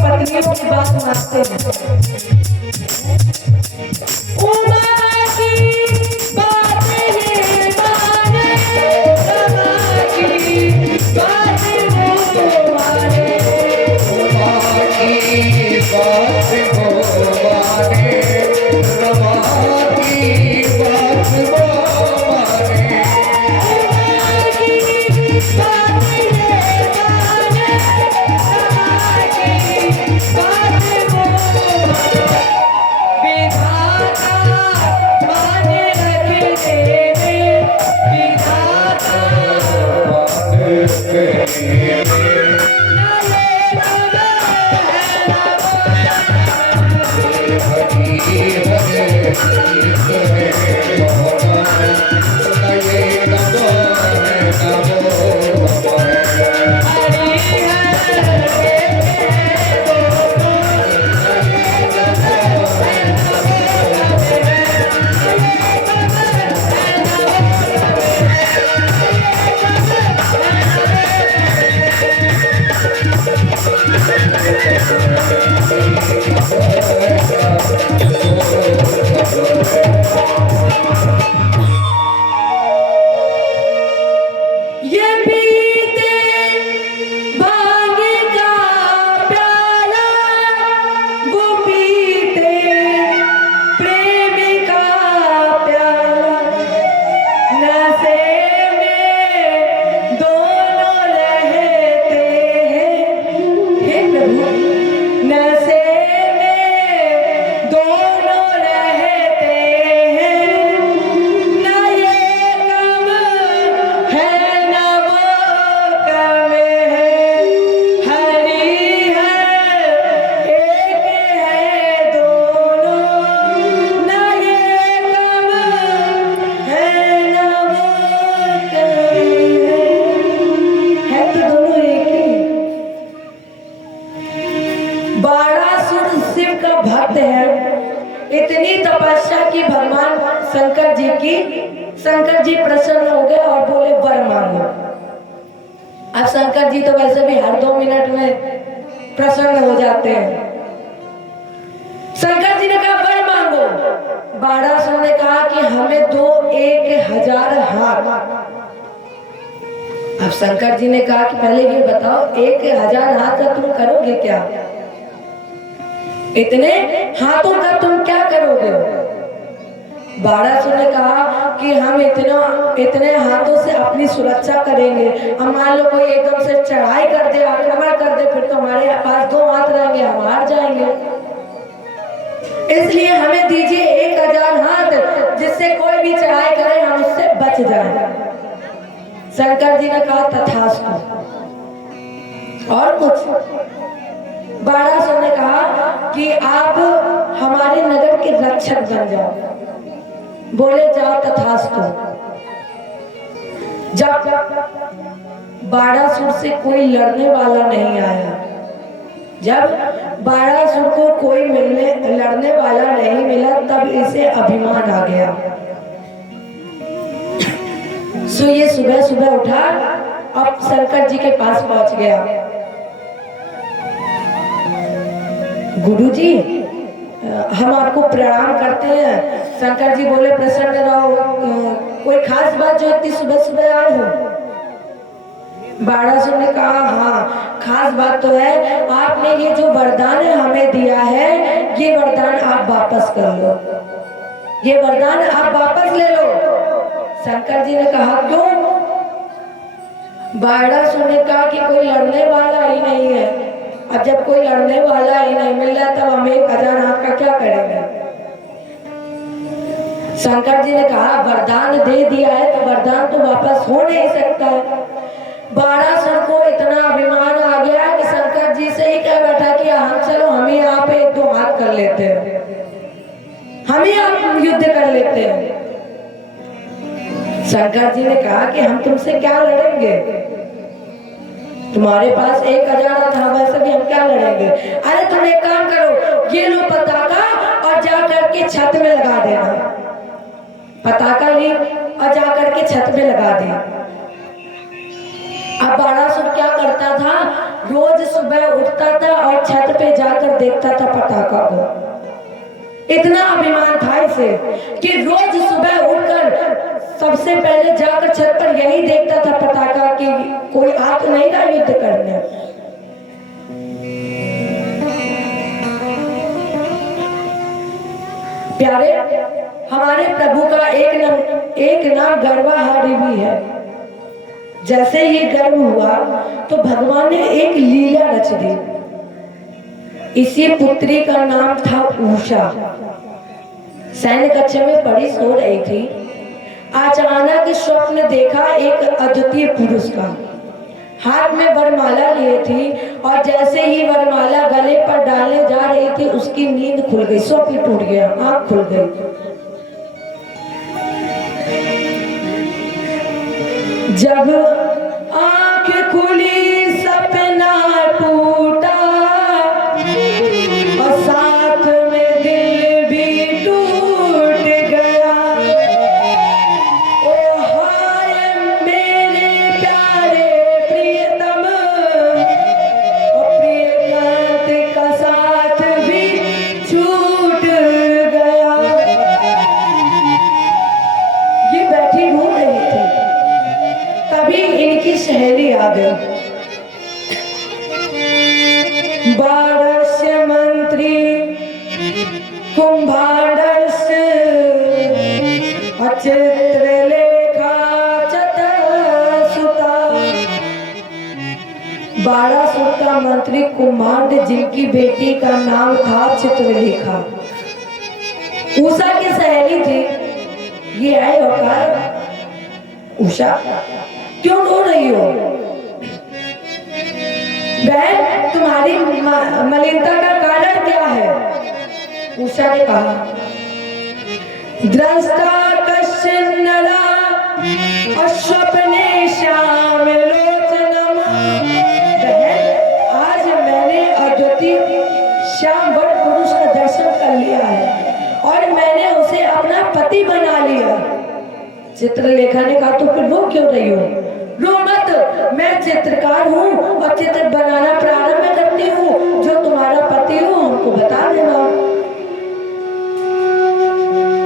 पत्नियों की बात मानते हैं। उमा की बात ये माने, रमा की बात वो माने, उमा की बात वो माने, रमा की बात वो माने। उमा की बात ये माने, रमा की बात वो माने, विधाता माने रखने में, विधाता Thank you. ये पीते भांग का प्याला, वो पीते प्रेम का प्याला, नशे में दोनों रहते हैं। हे प्रभु, नशे में दोनों रहते हैं, ना ये कम है ना वो कम है, हरि है एक है दोनों, ना ये कम है ना वो कम है तो दोनों एक ही। बारासुर शिव का भक्त है, इतनी तपस्या की भगवान शंकर जी प्रसन्न हो गए और बोले वर मांगो। अब शंकर जी तो वैसे भी हर 2 मिनट में प्रसन्न हो जाते हैं। शंकर जी ने कहा वर मांगो। बारासुर ने कहा कि हमें दो 1000 हाथ। अब शंकर जी ने कहा कि पहले ये बताओ 1000 हाथ का तुम करोगे क्या? इतने हाथों का तुम क्या करोगे? बारासुर ने कहा कि हम इतने हाथों से अपनी सुरक्षा करेंगे। हम मान लो कोई एकदम से चढ़ाई कर दे, आक्रमण कर दे, फिर तो हमारे पास 2 हाथ रहेंगे, हम हार जाएंगे। इसलिए हमें दीजिए 1000 हाथ, जिससे कोई भी चढ़ाई करे हम उससे बच जाए। शंकर जी ने कहा तथास्तु। और कुछ? बारासुर ने कहा कि आप हमारे नगर के रक्षक बन जाओ। बोले जाओ तथास्तु। जब बारासुर से कोई लड़ने वाला नहीं आया, जब बारासुर को कोई लड़ने वाला नहीं मिला, तब इसे अभिमान आ गया। सो ये सुबह सुबह उठा, अब शंकर जी के पास पहुंच गया। गुरुजी, हम आपको प्रणाम करते हैं। शंकर जी बोले प्रसन्न रहो, कोई खास बात जो इतनी सुबह सुबह आए हो? बारासुर ने कहा हाँ खास बात तो है, आपने ये जो वरदान हमें दिया है, ये वरदान आप वापस कर लो, ये वरदान आप वापस ले लो। शंकर जी ने कहा क्यों? बारासुर ने कहा कि कोई लड़ने वाला ही नहीं है। अब जब कोई लड़ने वाला ही नहीं मिल रहा, तब हम 1000 हाथ का क्या करेंगे? शंकर जी ने कहा वरदान दे दिया है तो वरदान तो वापस हो नहीं सकता है। बारासुर को इतना अभिमान आ गया कि शंकर जी से ही कह बैठा कि हम चलो हम ही यहाँ पे 1-2 हाथ कर लेते हैं, हम ही आप युद्ध कर लेते हैं। शंकर जी ने कहा कि हम तुमसे क्या लड़ेंगे, तुम्हारे पास 1000 था, वैसे भी हम क्या लड़ेंगे। अरे तुम एक काम करो, ये लो पताका और जा करके छत में लगा देना। पताका ली और जा करके छत में लगा दी। अब बारासुर क्या करता था, रोज सुबह उठता था और छत पे जाकर देखता था पताका को। इतना अभिमान था इसे कि रोज सुबह उठकर सबसे पहले जाकर छत पर यही देखता था पताका कि कोई आ तो नहीं रहा युद्ध करने। प्यारे, हमारे प्रभु का एक नाम गर्वाहारी भी है। जैसे ये गर्व हुआ तो भगवान ने एक लीला रच दी। इसी पुत्री का नाम था उषा। सैन्य कक्षा में पढ़ी सो रही थी, अचानक स्वप्न देखा एक अद्वितीय पुरुष का। हाथ में वरमाला लिए थी और जैसे ही वरमाला गले पर डालने जा रही थी, उसकी नींद खुल गई, स्वप्न टूट गया, आंख खुल गई। जब आंख खुली सपना टूटा और साथ में दिल भी टूट गया। ओ हाय मेरे प्यारे प्रियतम, और प्रियकांत का साथ कुंभांडस्य चित्रलेखा चतुर्सुता। 12 सुर का मंत्री कुंभांड, जिनकी बेटी का नाम था चित्रलेखा, उषा की सहेली थी। ये आए होकर, उषा क्यों रो रही हो बहन, तुम्हारी मलिनता का कारण क्या है? उषा ने कहा, द्रष्टा कश्चिन नरा स्वप्ने श्याम लोचनम। बहन, आज मैंने अद्वितीय श्याम वर पुरुष का दर्शन कर लिया है और मैंने उसे अपना पति बना लिया। चित्रलेखा ने कहा, तो फिर रो क्यों रही हो? रो मत, मैं चित्रकार हूँ और चित्र बनाना प्रारंभ करती हूँ। जो तुम्हारा पति हो हमको बता देना।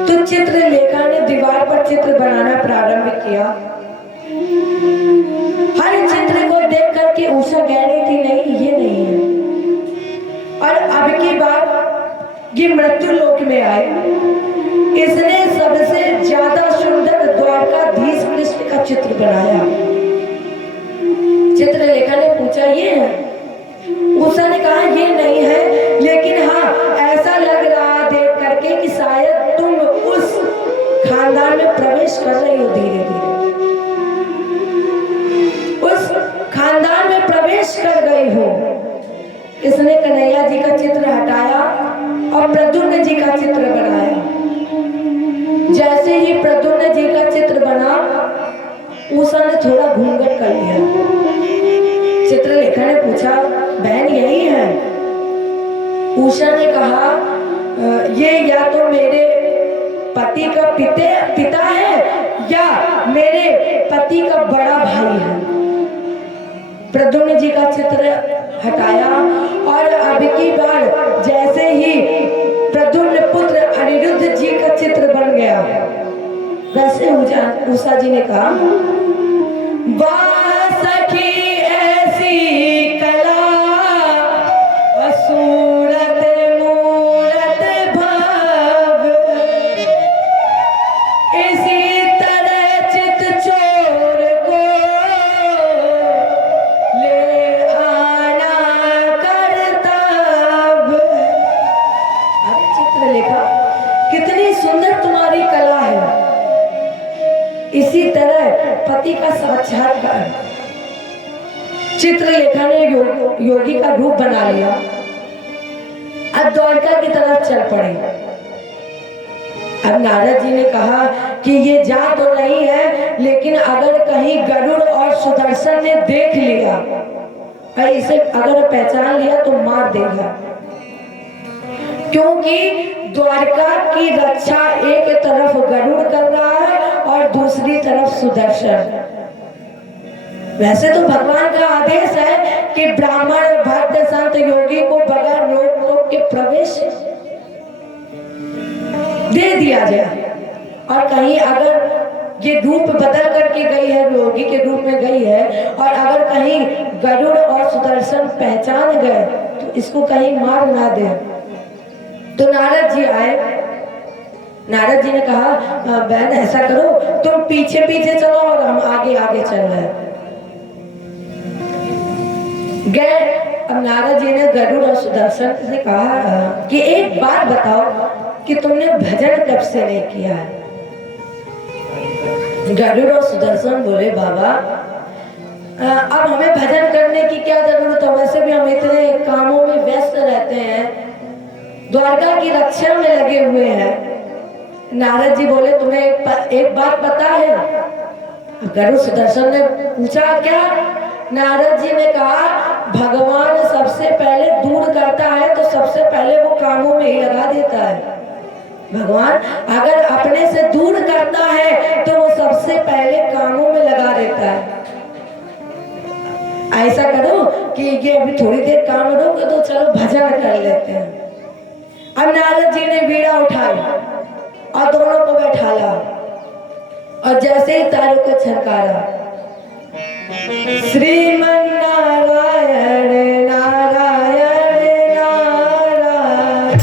तो चित्रलेखा ने दीवार पर चित्र बनाना प्रारंभ किया। हर चित्र को देख करके उषा कह रही थी, नहीं ये नहीं है। और अब की बात ये मृत्यु लोक में आए। इसने सबसे ज्यादा सुंदर द्वारकाधीश कृष्ण का चित्र बनाया। चित्रलेखा ने पूछा, ये है? उषा ने कहा, ये नहीं है, लेकिन हाँ ऐसा लग रहा देख करके कि शायद तुम उस खानदान में प्रवेश कर रही हो। धीरे धीरे उस खानदान में प्रवेश कर गई हो। इसने कन्हैया जी का चित्र हटाया और प्रद्युम्न जी का चित्र बनाया। जैसे ही प्रद्युम्न जी का चित्र बना, उषा ने थोड़ा घूंघट कर लिया। चित्रलेखा ने पूछा, बहन यही है? उषा ने कहा, ये या तो मेरे पति का पिता है या मेरे पति का बड़ा भाई है। प्रद्युम्न जी का चित्र हटाया और अब की बार जैसे ही प्रद्युम्न पुत्र अनिरुद्ध जी का चित्र बन गया, वैसे उषा जी ने कहा, वाह सखी ऐसी कला असूरत मूरत भव, इसी तरह चित चोर को ले आना करतब। अरे चित्रलेखा, कितनी सुंदर तुम्हारी कला है। इसी तरह पति का साक्षात्कार। चित्रलेखा ने योगी का रूप बना लिया। अब द्वारका की तरफ चल पड़े। अब नारद जी ने कहा कि ये जा तो नहीं है, लेकिन अगर कहीं गरुड़ और सुदर्शन ने देख लिया और इसे अगर पहचान लिया तो मार देगा, क्योंकि द्वारका की रक्षा एक तरफ गरुड़ कर रहा है और दूसरी तरफ सुदर्शन। वैसे तो भगवान का आदेश है कि ब्राह्मण भक्त संत योगी को बगैर रोक टोक के प्रवेश दे दिया जाए। और कहीं अगर ये रूप बदल करके गई है, योगी के रूप में गई है, और अगर कहीं गरुड़ और सुदर्शन पहचान गए तो इसको कहीं मार ना दे। तो नारद जी आए। नारद जी ने कहा, बहन ऐसा करो, तुम पीछे पीछे चलो और हम आगे आगे चल रहे हैं। गए। अब नारद जी ने गरुड़ और सुदर्शन से कहा कि एक बात बताओ कि तुमने भजन कब से नहीं किया है? गरुड़ और सुदर्शन बोले, बाबा अब हमें भजन करने की क्या जरूरत है? वैसे भी हम इतने कामों में व्यस्त रहते हैं, द्वारका की रक्षा में लगे हुए हैं। नारद जी बोले, तुम्हें एक बात पता है? गरुड़ सुदर्शन ने पूछा, क्या? नारद जी ने कहा, भगवान सबसे पहले दूर करता है तो सबसे पहले वो कामों में ही लगा देता है। भगवान अगर अपने से दूर करता है तो वो सबसे पहले कामों में लगा देता है। ऐसा करो कि ये अभी थोड़ी देर काम रोके तो चलो भजन कर लेते हैं। अब नारद जी ने वीणा उठाई और दोनों को बैठाला और जैसे ही तारों को छनकारा, श्रीमन नारायण नारायण नारायण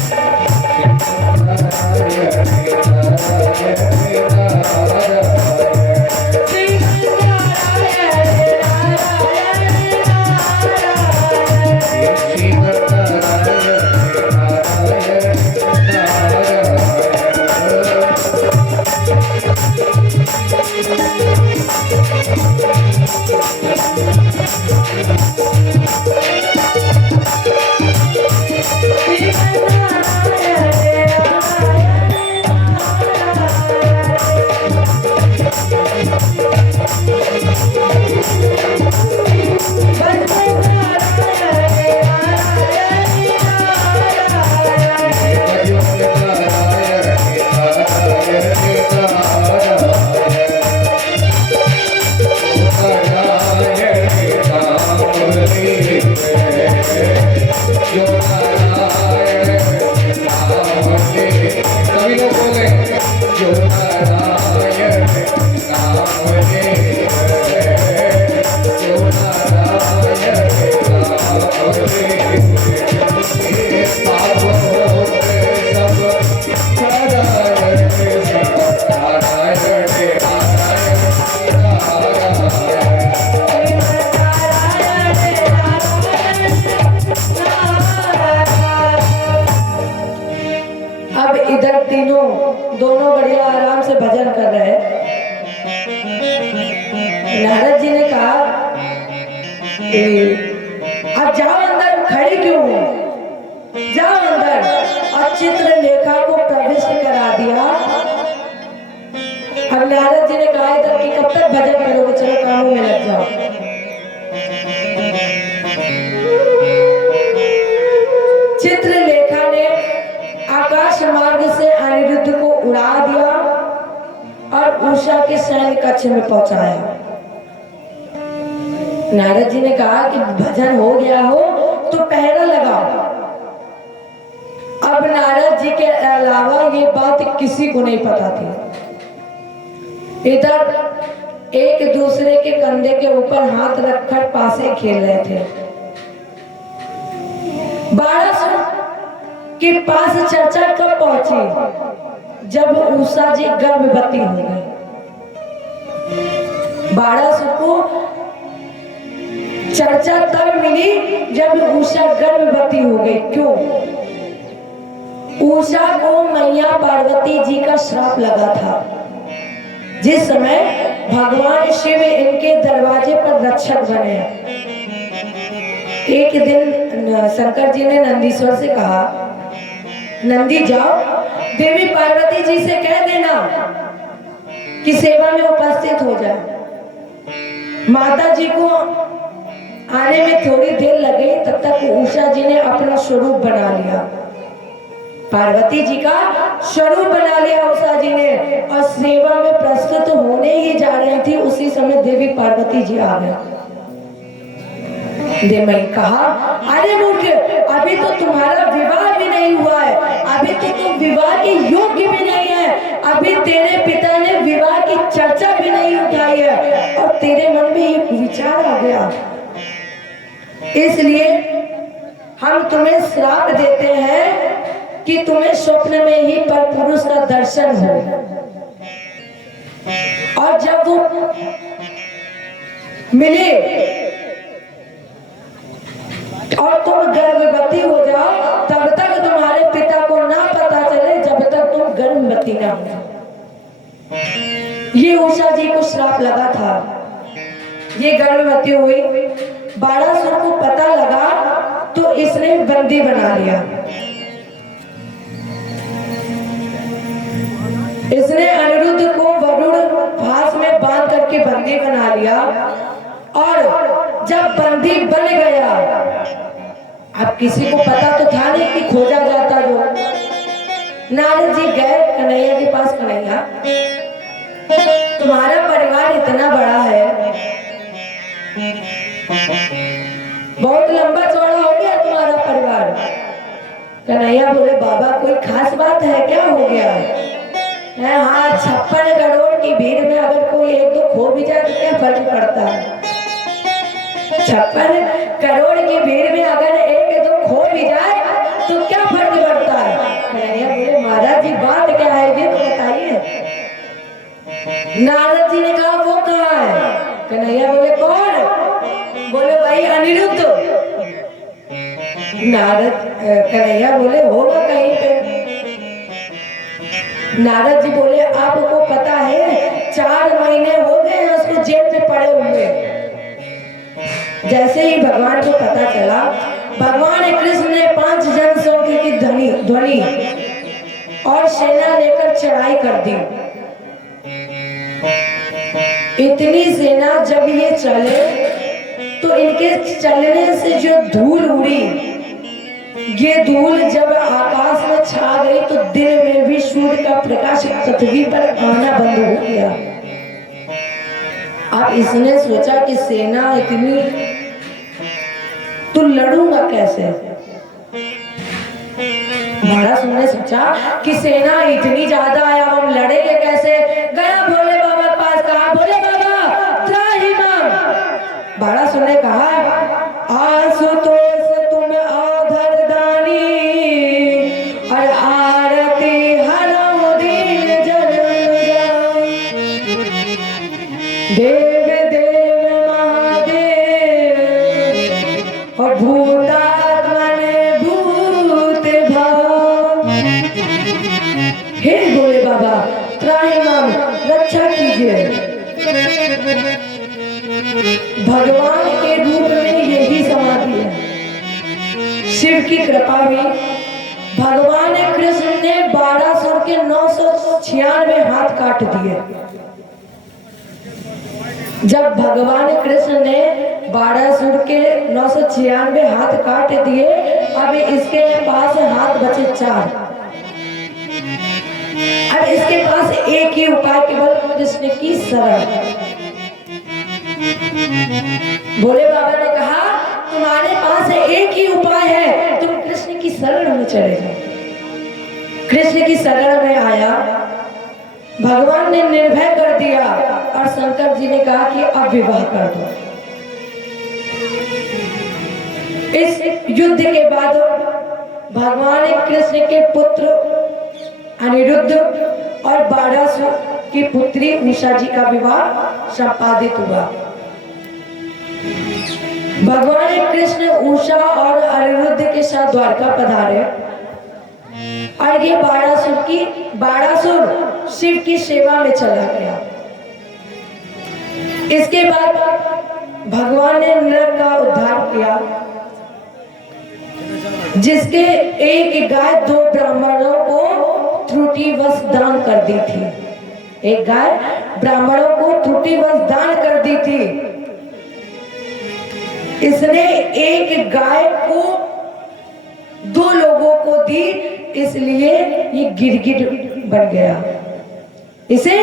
अब इधर दोनों बढ़िया आराम से भजन कर रहे हैं। नारद जी ने कहा अब जाओ अंदर, खड़ी क्यों हो, जाओ अंदर। और चित्रलेखा को प्रविष्ट करा दिया। अब नारद जी ने कहा इधर कि कब तक भजन करोगे, चलो कामों में लग जाओ। चित्रलेखा ने आकाश मार्ग से अनिरुद्ध को उड़ा दिया और उषा के सैन्य कक्ष में पहुंचाया। नारद जी ने कहा कि भजन हो गया हो तो पहरा लगाओ। अब नारद जी के अलावा ये बात किसी को नहीं पता थी। इधर एक दूसरे के कंधे के ऊपर हाथ रखकर पासे खेल रहे थे। 1200 के पास चर्चा कब पहुंची, जब उषा जी गर्भवती हो गई। 1200 को चर्चा तब मिली जब उषा गर्भवती हो गई। क्यों? उषा को मैया पार्वती जी का श्राप लगा था। जिस समय भगवान शिव इनके दरवाजे पर रक्षक बने। एक दिन शंकर जी ने नंदीश्वर से कहा, नंदी जाओ देवी पार्वती जी से कह देना कि सेवा में उपस्थित हो जाए। माता जी को आने में थोड़ी देर लगी, तब तक उषा जी ने अपना स्वरूप बना लिया। पार्वती जी का स्वरूप बना लिया उषा जी ने, और सेवा में प्रस्तुत होने ही जा रही थी। उसी समय देवी पार्वती जी आ गए। देवई कहा, अरे मूर्ख, अभी तो तुम्हारा विवाह भी नहीं हुआ है, अभी तो तुम विवाह के योग्य भी नहीं है, अभी तेरे पिता ने विवाह की चर्चा भी नहीं उठाई है, और तेरे मन में ये विचार आ गया। इसलिए हम तुम्हें श्राप देते हैं कि तुम्हें स्वप्न में ही पर पुरुष का दर्शन हो, और जब वो मिले और तुम गर्भवती हो जाओ, तब तक तुम्हारे पिता को ना पता चले जब तक तुम गर्भवती ना हो। ये उषा जी को श्राप लगा था। ये गर्भवती हुई। 1200 को पता लगा तो इसने बंदी बना लिया। इसने अनिरुद्ध को वरुण फांस में बांध करके बंदी बना लिया, और जब बंदी बन गया, अब किसी को पता तो था नहीं कि खोजा जाता जो। नारद जी गए कन्हैया के पास। कन्हैया, तुम्हारा परिवार इतना बड़ा है, बहुत लंबा चौड़ा हो गया तुम्हारा परिवार। कन्हैया बोले, बाबा कोई खास बात है, क्या हो गया है? हाँ, 56 करोड़ की भीड़ में अगर कोई एक दो खो भी जाए तो क्या फर्क पड़ता है? 56 करोड़ की भीड़ में अगर एक दो खो भी जाए तो क्या फर्क पड़ता है? कन्हैया बोले, महाराज जी बात कन्हैया बोले होगा कहीं पे। नारद जी बोले आपको पता है 4 महीने हो गए उसको जेल में पड़े हुए। जैसे ही भगवान को पता चला, भगवान कृष्ण ने 5 जनसंख्या की ध्वनि और सेना लेकर चढ़ाई कर दी। इतनी सेना जब ये चले तो इनके चलने से जो धूल उड़ी, ये धूल जब आकाश में छा गई तो दिन में भी सूर्य का प्रकाश पृथ्वी पर आना बंद हो गया। अब इसने सोचा कि सेना इतनी, तो लड़ूंगा कैसे। महाराज ने सोचा कि सेना इतनी ज्यादा है, अब हम लड़ेंगे कैसे। गया भोले बाबा के पास, कहा भोले बाबा त्राहिमाम। महाराज ने कहा आशुतोष तुम आधर दानी और आरती हरौ दीन जन देव देव महादेव और भूतात्मने भूत भाव। हे भोले बाबा त्राहिमाम, रक्षा कीजिए। भगवान के रूप में यही समाधि है। शिव की कृपा हुई, भगवान कृष्ण ने 12 के 996 हाथ काट दिए। जब भगवान कृष्ण ने 12 के 996 हाथ काट दिए, अब इसके पास हाथ बचे 4। अब इसके पास एक ही उपाय, केवल कृष्ण की शरण। भोले बाबा ने कहा तुम्हारे पास एक ही उपाय है, तुम कृष्ण की शरण में चले जाओ। कृष्ण की शरण में आया, भगवान ने निर्भय कर दिया और शंकर जी ने कहा कि अब विवाह कर दो। इस युद्ध के बाद भगवान कृष्ण के पुत्र अनिरुद्ध और 12 की पुत्री उषा जी का विवाह संपादित हुआ। भगवान कृष्ण उषा और अनिरुद्ध के साथ द्वारका पधारे और ये 12 शिव की सेवा में चला गया। इसके बाद भगवान ने नरक का उद्धार किया, जिसके एक गाय 2 ब्राह्मणों को त्रुटिवश दान कर दी थी। एक गाय ब्राह्मणों को त्रुटिवश दान कर दी थी। इसने एक गाय को 2 लोगों को दी, इसलिए ये गिरगिट बन गया। इसे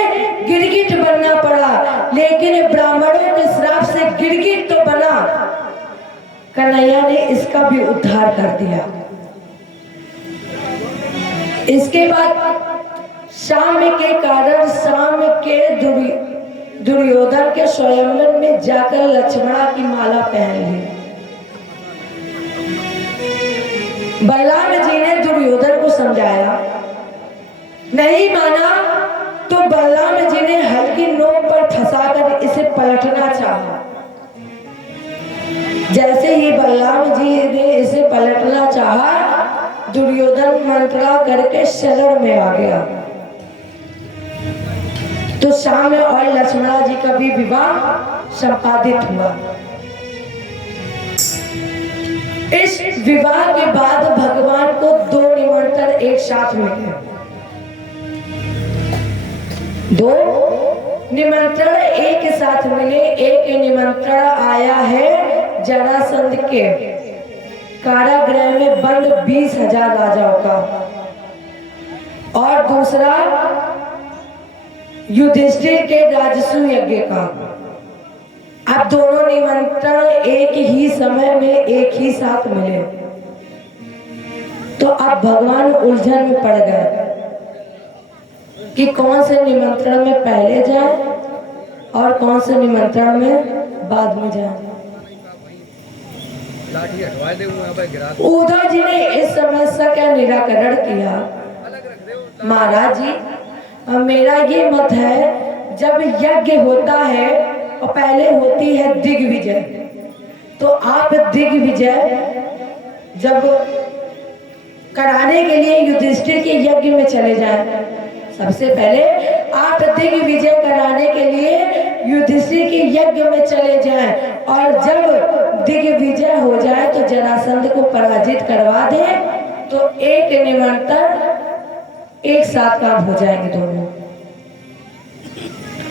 गिरगिट बनना पड़ा, लेकिन ब्राह्मणों के श्राप से गिरगिट तो बना, कन्हैया ने इसका भी उद्धार कर दिया। इसके बाद शाम के कारण शाम के दुर्योधन के स्वयंवर में जाकर लक्ष्मणा की माला पहन ली। बलराम जी ने दुर्योधन को समझाया, नहीं माना तो बलराम जी ने हल्की नोक पर फंसाकर इसे पलटना चाहा। जैसे ही बलराम जी ने इसे पलटना चाहा, दुर्योधन मंत्रा करके शरण में आ गया। तो श्याम और लक्ष्मणा जी का भी विवाह संपादित हुआ। इस विवाह के बाद भगवान को 2 निमंत्रण एक साथ मिले। 2 निमंत्रण एक साथ मिले। एक निमंत्रण आया है जरासंध के कारागृह में बंद 20,000 राजाओं का, और दूसरा युधिष्ठिर के राजसू यज्ञ का। अब दोनों निमंत्रण एक ही समय में एक ही साथ मिले, तो अब भगवान उलझन में पड़ गए कि कौन से निमंत्रण में पहले जाए और कौन से निमंत्रण में बाद में जाए। उद्धव जी ने इस समस्या का निराकरण किया। महाराज जी, मेरा ये मत है, जब यज्ञ होता है और पहले होती है दिग्विजय, तो आप दिग्विजय जब कराने के लिए युधिष्ठिर के यज्ञ में चले जाएं। सबसे पहले आप दिग्विजय कराने के लिए युधिष्ठिर के यज्ञ में चले जाएं और जब दिग्विजय हो जाए तो जरासंध को पराजित करवा दें तो एक निरंतर एक साथ काम हो जाएंगे दोनों।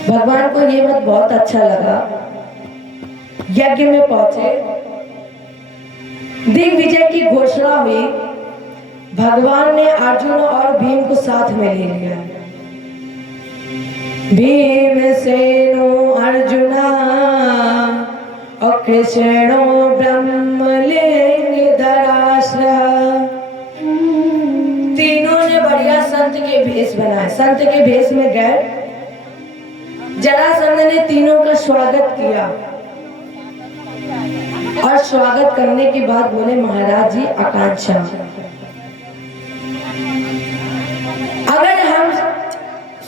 भगवान को ये बात बहुत अच्छा लगा। यज्ञ में पहुंचे, दिग्विजय की घोषणा हुई। भगवान ने अर्जुन और भीम को साथ में ले लिया। भीमसेनो अर्जुना और कृष्णो ब्रह्मलिंग धराश्रय। तीनों ने बढ़िया संत के भेष बनाए, संत के भेष में गए। जरासंध ने तीनों का स्वागत किया और स्वागत करने के बाद बोले, महाराज जी आकांक्षा, अगर हम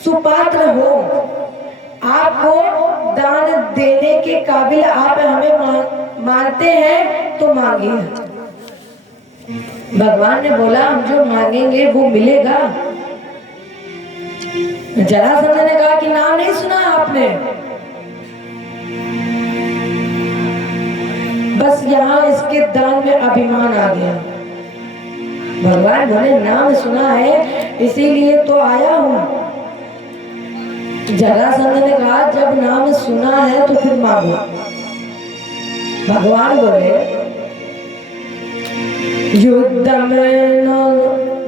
सुपात्र हो, आपको दान देने के काबिल आप हमें मानते हैं तो मांगिए। भगवान ने बोला, हम जो मांगेंगे वो मिलेगा। जरासंध ने कहा कि नाम नहीं सुना आपने, बस यहाँ इसके दान में अभिमान आ गया। भगवान बोले, नाम सुना है इसीलिए तो आया हूं। जरासंध ने कहा, जब नाम सुना है तो फिर मांगो। भगवान बोले, युद्धम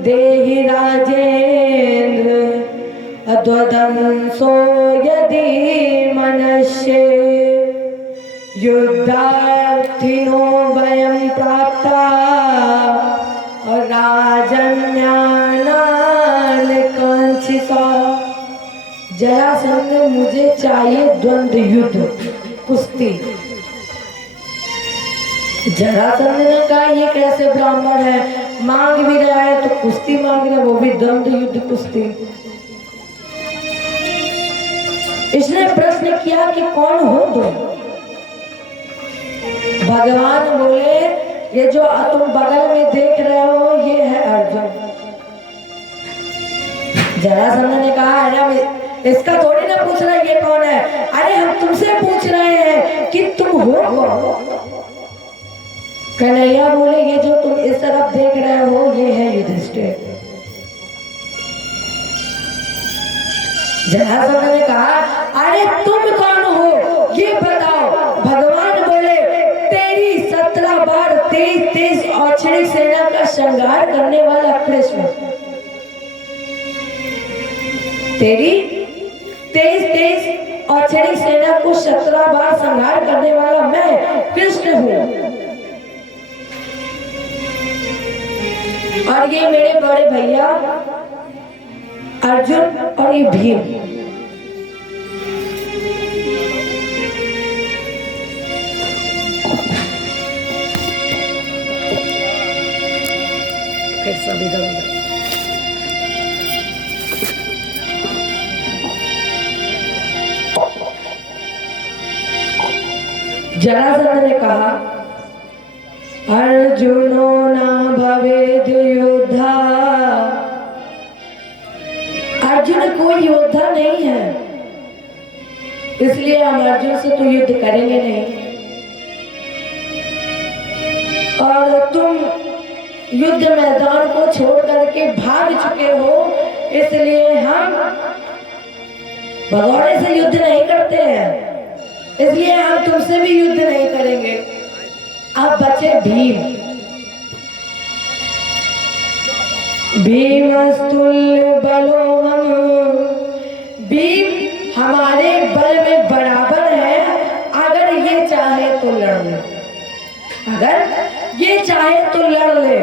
देहि राजेंद्र अद्वदंसो यदि मनश्ये युद्धार्थिनो वयं प्राप्ता राजन्यानान कांक्षिसा। जरासंध, मुझे चाहिए द्वंद्व युद्ध, कुश्ती। जरासंध ने कहा, ये कैसे ब्राह्मण है, मांग भी रहा है तो कुश्ती मांग रहा है, वो भी द्वंद्व युद्ध कुश्ती। इसने प्रश्न किया कि कौन हो तुम? भगवान बोले, ये जो तुम बगल में देख रहे हो ये है अर्जुन। जरासंध ने कहा, अरे इसका थोड़ी ना पूछ रहे ये कौन है, अरे हम तुमसे पूछ रहे हैं कि तुम हो कौन। कन्हैया बोले, ये जो तुम इस तरफ देख रहे हो ये है युधिष्ठिर। जरासंध ने कहा, अरे तुम कौन हो ये बताओ। भगवान बोले, तेरी 17 बार 23 औक्षणिक सेना का श्रृंगार करने वाला कृष्ण। तेरी 23 औक्षणिक सेना को 17 बार संहार करने वाला मैं कृष्ण हूँ। और ये मेरे बड़े भैया अर्जुन और ये भीम। फिर सब इधर उधर। जरासंध ने कहा, अर्जुनो न भवेद योद्धा। अर्जुन कोई योद्धा नहीं है, इसलिए हम अर्जुन से तो युद्ध करेंगे नहीं। और तुम युद्ध मैदान को छोड़ करके भाग चुके हो, इसलिए हम भगोड़े से युद्ध नहीं करते हैं, इसलिए हम तुमसे भी युद्ध नहीं करेंगे। अब बचे भीम। भीमस्तुल्य बलोमम। भीम हमारे बल में बराबर है, अगर ये चाहे तो लड़ ले, अगर ये चाहे तो लड़ ले।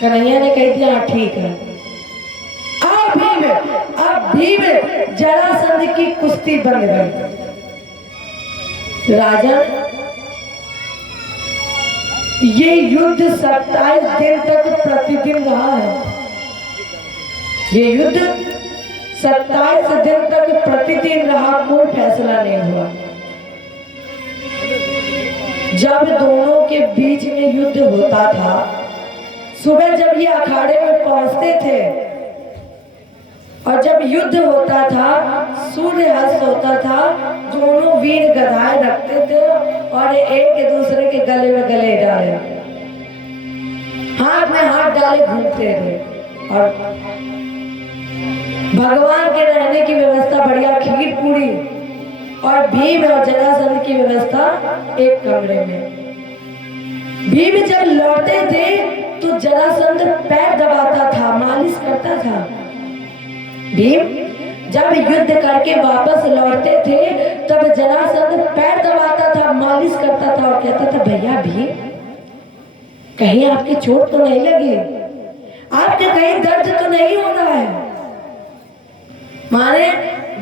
कन्हैया ने कह दिया, ठीक है। अब भीम जरासंध की कुश्ती बन गई। राजन, ये युद्ध 27 दिन तक प्रतिदिन रहा है। ये युद्ध 27 दिन तक प्रतिदिन रहा, कोई फैसला नहीं हुआ। जब दोनों के बीच में युद्ध होता था, सुबह जब ये अखाड़े में पहुंचते थे और जब युद्ध होता था, सूर्य अस्त होता था, दोनों वीर गदाएं रखते थे और एक दूसरे के गले में गले डाले, हाथ में हाथ डाले घूमते थे। और भगवान के रहने की व्यवस्था बढ़िया, खीर पूरी और भीम और जरासंध की व्यवस्था एक कमरे में। भीम जब लौटते थे तो जरासंध पैर दबाता था, मालिश करता था। भीम जब युद्ध करके वापस लौटते थे तब जरासंध पैर दबाता था, मालिश करता था और कहता था, भैया भीम, कहीं आपकी चोट तो नहीं लगी, आपके कहीं दर्द तो नहीं हो रहा है। माने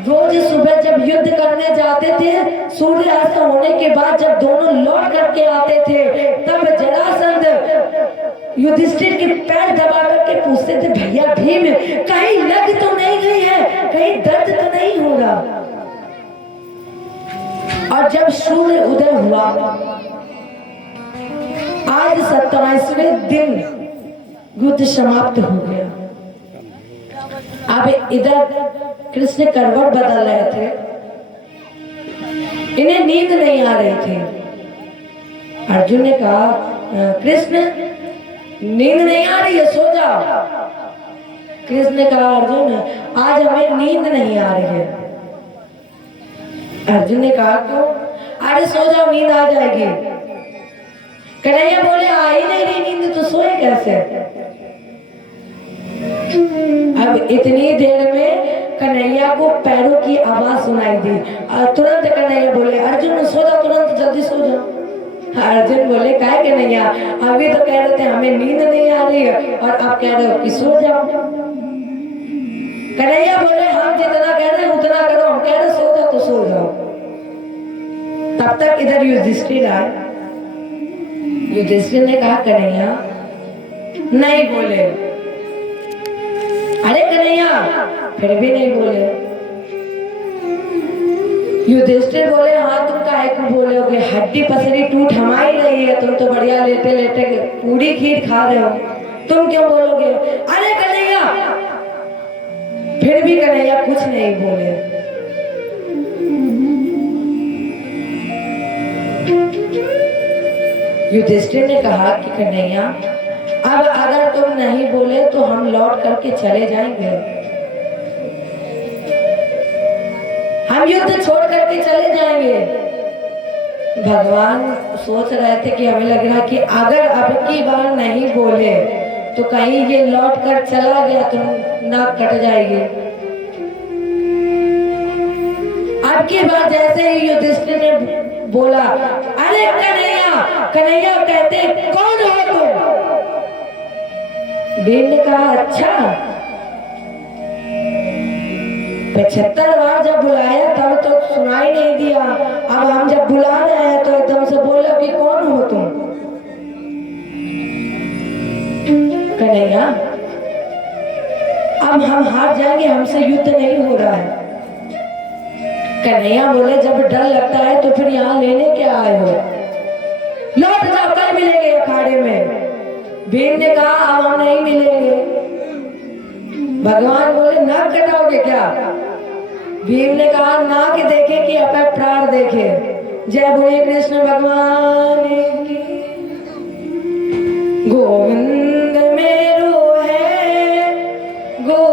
रोज सुबह जब युद्ध करने जाते थे, सूर्यास्त होने के बाद जब दोनों लौट करके आते थे, तब जरासंध युधिष्ठिर के पैर दबा करके पूछते थे, भैया भीम, कहीं लग तो नहीं गई है, कहीं दर्द तो नहीं हो रहा। और जब सूर्य उदय हुआ, आज 27वें दिन युद्ध समाप्त हो गया। अब इधर कृष्ण करवट बदल रहे थे, इन्हें नींद नहीं आ रही थी। अर्जुन ने कहा, कृष्ण नींद नहीं आ रही है, सो जाओ। कृष्ण ने कहा, अर्जुन आज हमें नींद नहीं आ रही है। अर्जुन ने कहा, क्यों? अरे सो जाओ, नींद आ जाएगी। कन्हैया बोले, आ ही नहीं रही नींद तो सोए कैसे? अब इतनी देर में कन्हैया को पैरों की आवाज सुनाई दी और तुरंत कन्हैया बोले, अर्जुन सो जाओ, तुरंत जल्दी सो जाओ। अर्जुन बोले, काय कन्हैया, अभी तो कह रहे थे हमें नींद नहीं आ रही है और आप कह रहे हो कि सो जाओ। कन्हैया बोले, हम जितना कह रहे हैं उतना करो, हम कह रहे सो जाओ तो सो जाओ। तब तक इधर युधिष्ठिर आए। युधिष्ठिर ने कहा, कन्हैया नहीं बोले। अरे कन्हैया, फिर भी नहीं बोले। युधिष्ठिर बोले, हाँ तुम काहे को बोलोगे, हड्डी पसली टूट हमारी नहीं है, तुम तो बढ़िया लेटे लेटे पूरी खीर खा रहे हो, तुम क्यों बोलोगे? अरे कन्हैया, फिर भी कन्हैया कुछ नहीं बोले। युधिष्ठिर ने कहा कि कन्हैया, अब अगर तुम नहीं बोले तो हम लौट करके चले जाएंगे, हम युद्ध छोड़ करके चले जाएंगे। भगवान सोच रहे थे कि हमें लग रहा कि अगर अब की बार नहीं बोले तो कहीं ये लौट कर चला गया तो नाक कट जाएगी। अब की बार जैसे ही युधिष्ठिर ने बोला, अरे कन्हैया, कन्हैया कहते, कौन हो तुम? भीम ने कहा, अच्छा 75 बार जब बुलाया तब तो सुनाई नहीं दिया, अब हम जब बुला रहे हैं तो एकदम से बोला कि कौन हो तुम? कन्हैया, अब हम हार जाएंगे, हमसे युद्ध नहीं हो रहा है। कन्हैया बोले, जब डर लगता है तो फिर यहाँ लेने क्या आए हो? लौट जाओ, कल मिलेंगे अखाड़े में। भीम ने कहा, अब हम नहीं मिलेंगे। भगवान बोले, नाक कटाओगे क्या? भीम ने कहा, नाक देखे कि अपना प्राण देखे। जय बोले कृष्ण भगवान की। गोविंद।